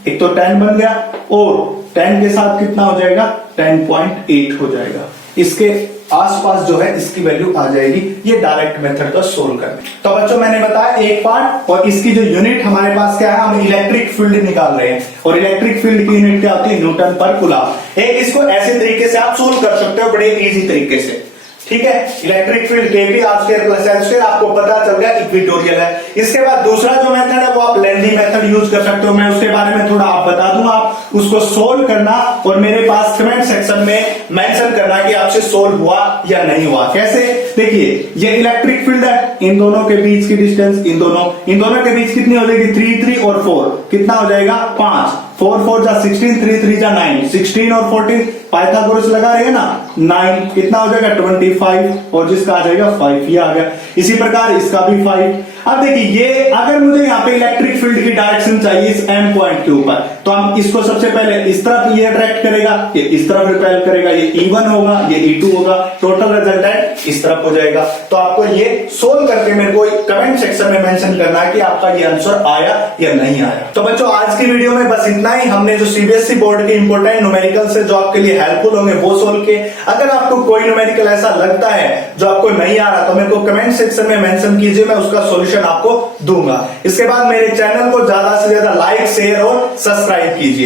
एक तो 10 बन गया और 10 के साथ कितना हो जाएगा 10.8 हो जाएगा। इसके आसपास जो है इसकी वैल्यू आ जाएगी, ये डायरेक्ट मेथड का सोल्व करने। तो बच्चों मैंने बताया एक पार्ट, और इसकी जो यूनिट हमारे पास क्या है, हम इलेक्ट्रिक फील्ड निकाल रहे हैं और इलेक्ट्रिक फील्ड की यूनिट क्या होती है न्यूटन पर कूलम। इसको ऐसे तरीके से आप सोल्व कर सकते हो बड़े इजी तरीके से, ठीक है। Electric field KP R square plus L square आपको पता चल गया इक्वेटोरियल है। इसके बाद दूसरा जो मेथड है वो आप लेंदी मेथड यूज कर सकते हो, मैं उसके बारे में थोड़ा आप बता दूंगा, आप उसको सोल्व करना और मेरे पास कमेंट सेक्शन में मेंशन करना कि आपसे सोल्व हुआ या नहीं हुआ। कैसे, देखिए ये इलेक्ट्रिक फील्ड है, इन दोनों के बीच की डिस्टेंस इन दोनों के बीच कितनी हो जाएगी 3 3 और 4 कितना हो जाएगा 5, 4 4 जा 16 3 3 जा 9, 16 और 14 पाइथागोरस लगा रहे हैं ना 9 कितना हो जाएगा 25 और जिसका आ जाएगा 5 ये आ गया। इसी प्रकार इसका भी 5। अब देखिए ये अगर मुझे यहाँ पे इलेक्ट्रिक फील्ड की डायरेक्शन चाहिए इस एम पॉइंट के ऊपर, तो हम इसको सबसे पहले इस तरफ ये अट्रैक्ट करेगा, ये इस तरफ रिपेल करेगा, ये E1 होगा, ये E2 होगा, टोटल रिजल्टेंट इस तरफ हो जाएगा। तो आपको ये सोल्व करके मेरे को कमेंट सेक्शन में मेंशन करना है कि आपका ये आंसर आया या नहीं आया। तो बच्चों आज की वीडियो में बस इतना ही, हमने जो सीबीएसई बोर्ड के इंपोर्टेंट न्यूमेरिकल से जो आपके लिए हेल्पफुल होंगे वो सोल्व किए। अगर आपको कोई न्यूमेरिकल ऐसा लगता है जो आपको नहीं आ रहा तो मेरे को कमेंट सेक्शन में मेंशन कीजिए, मैं उसका सॉल्यूशन आपको दूंगा। इसके बाद मेरे चैनल को ज्यादा से ज्यादा लाइक शेयर और सब्सक्राइब कीजिए।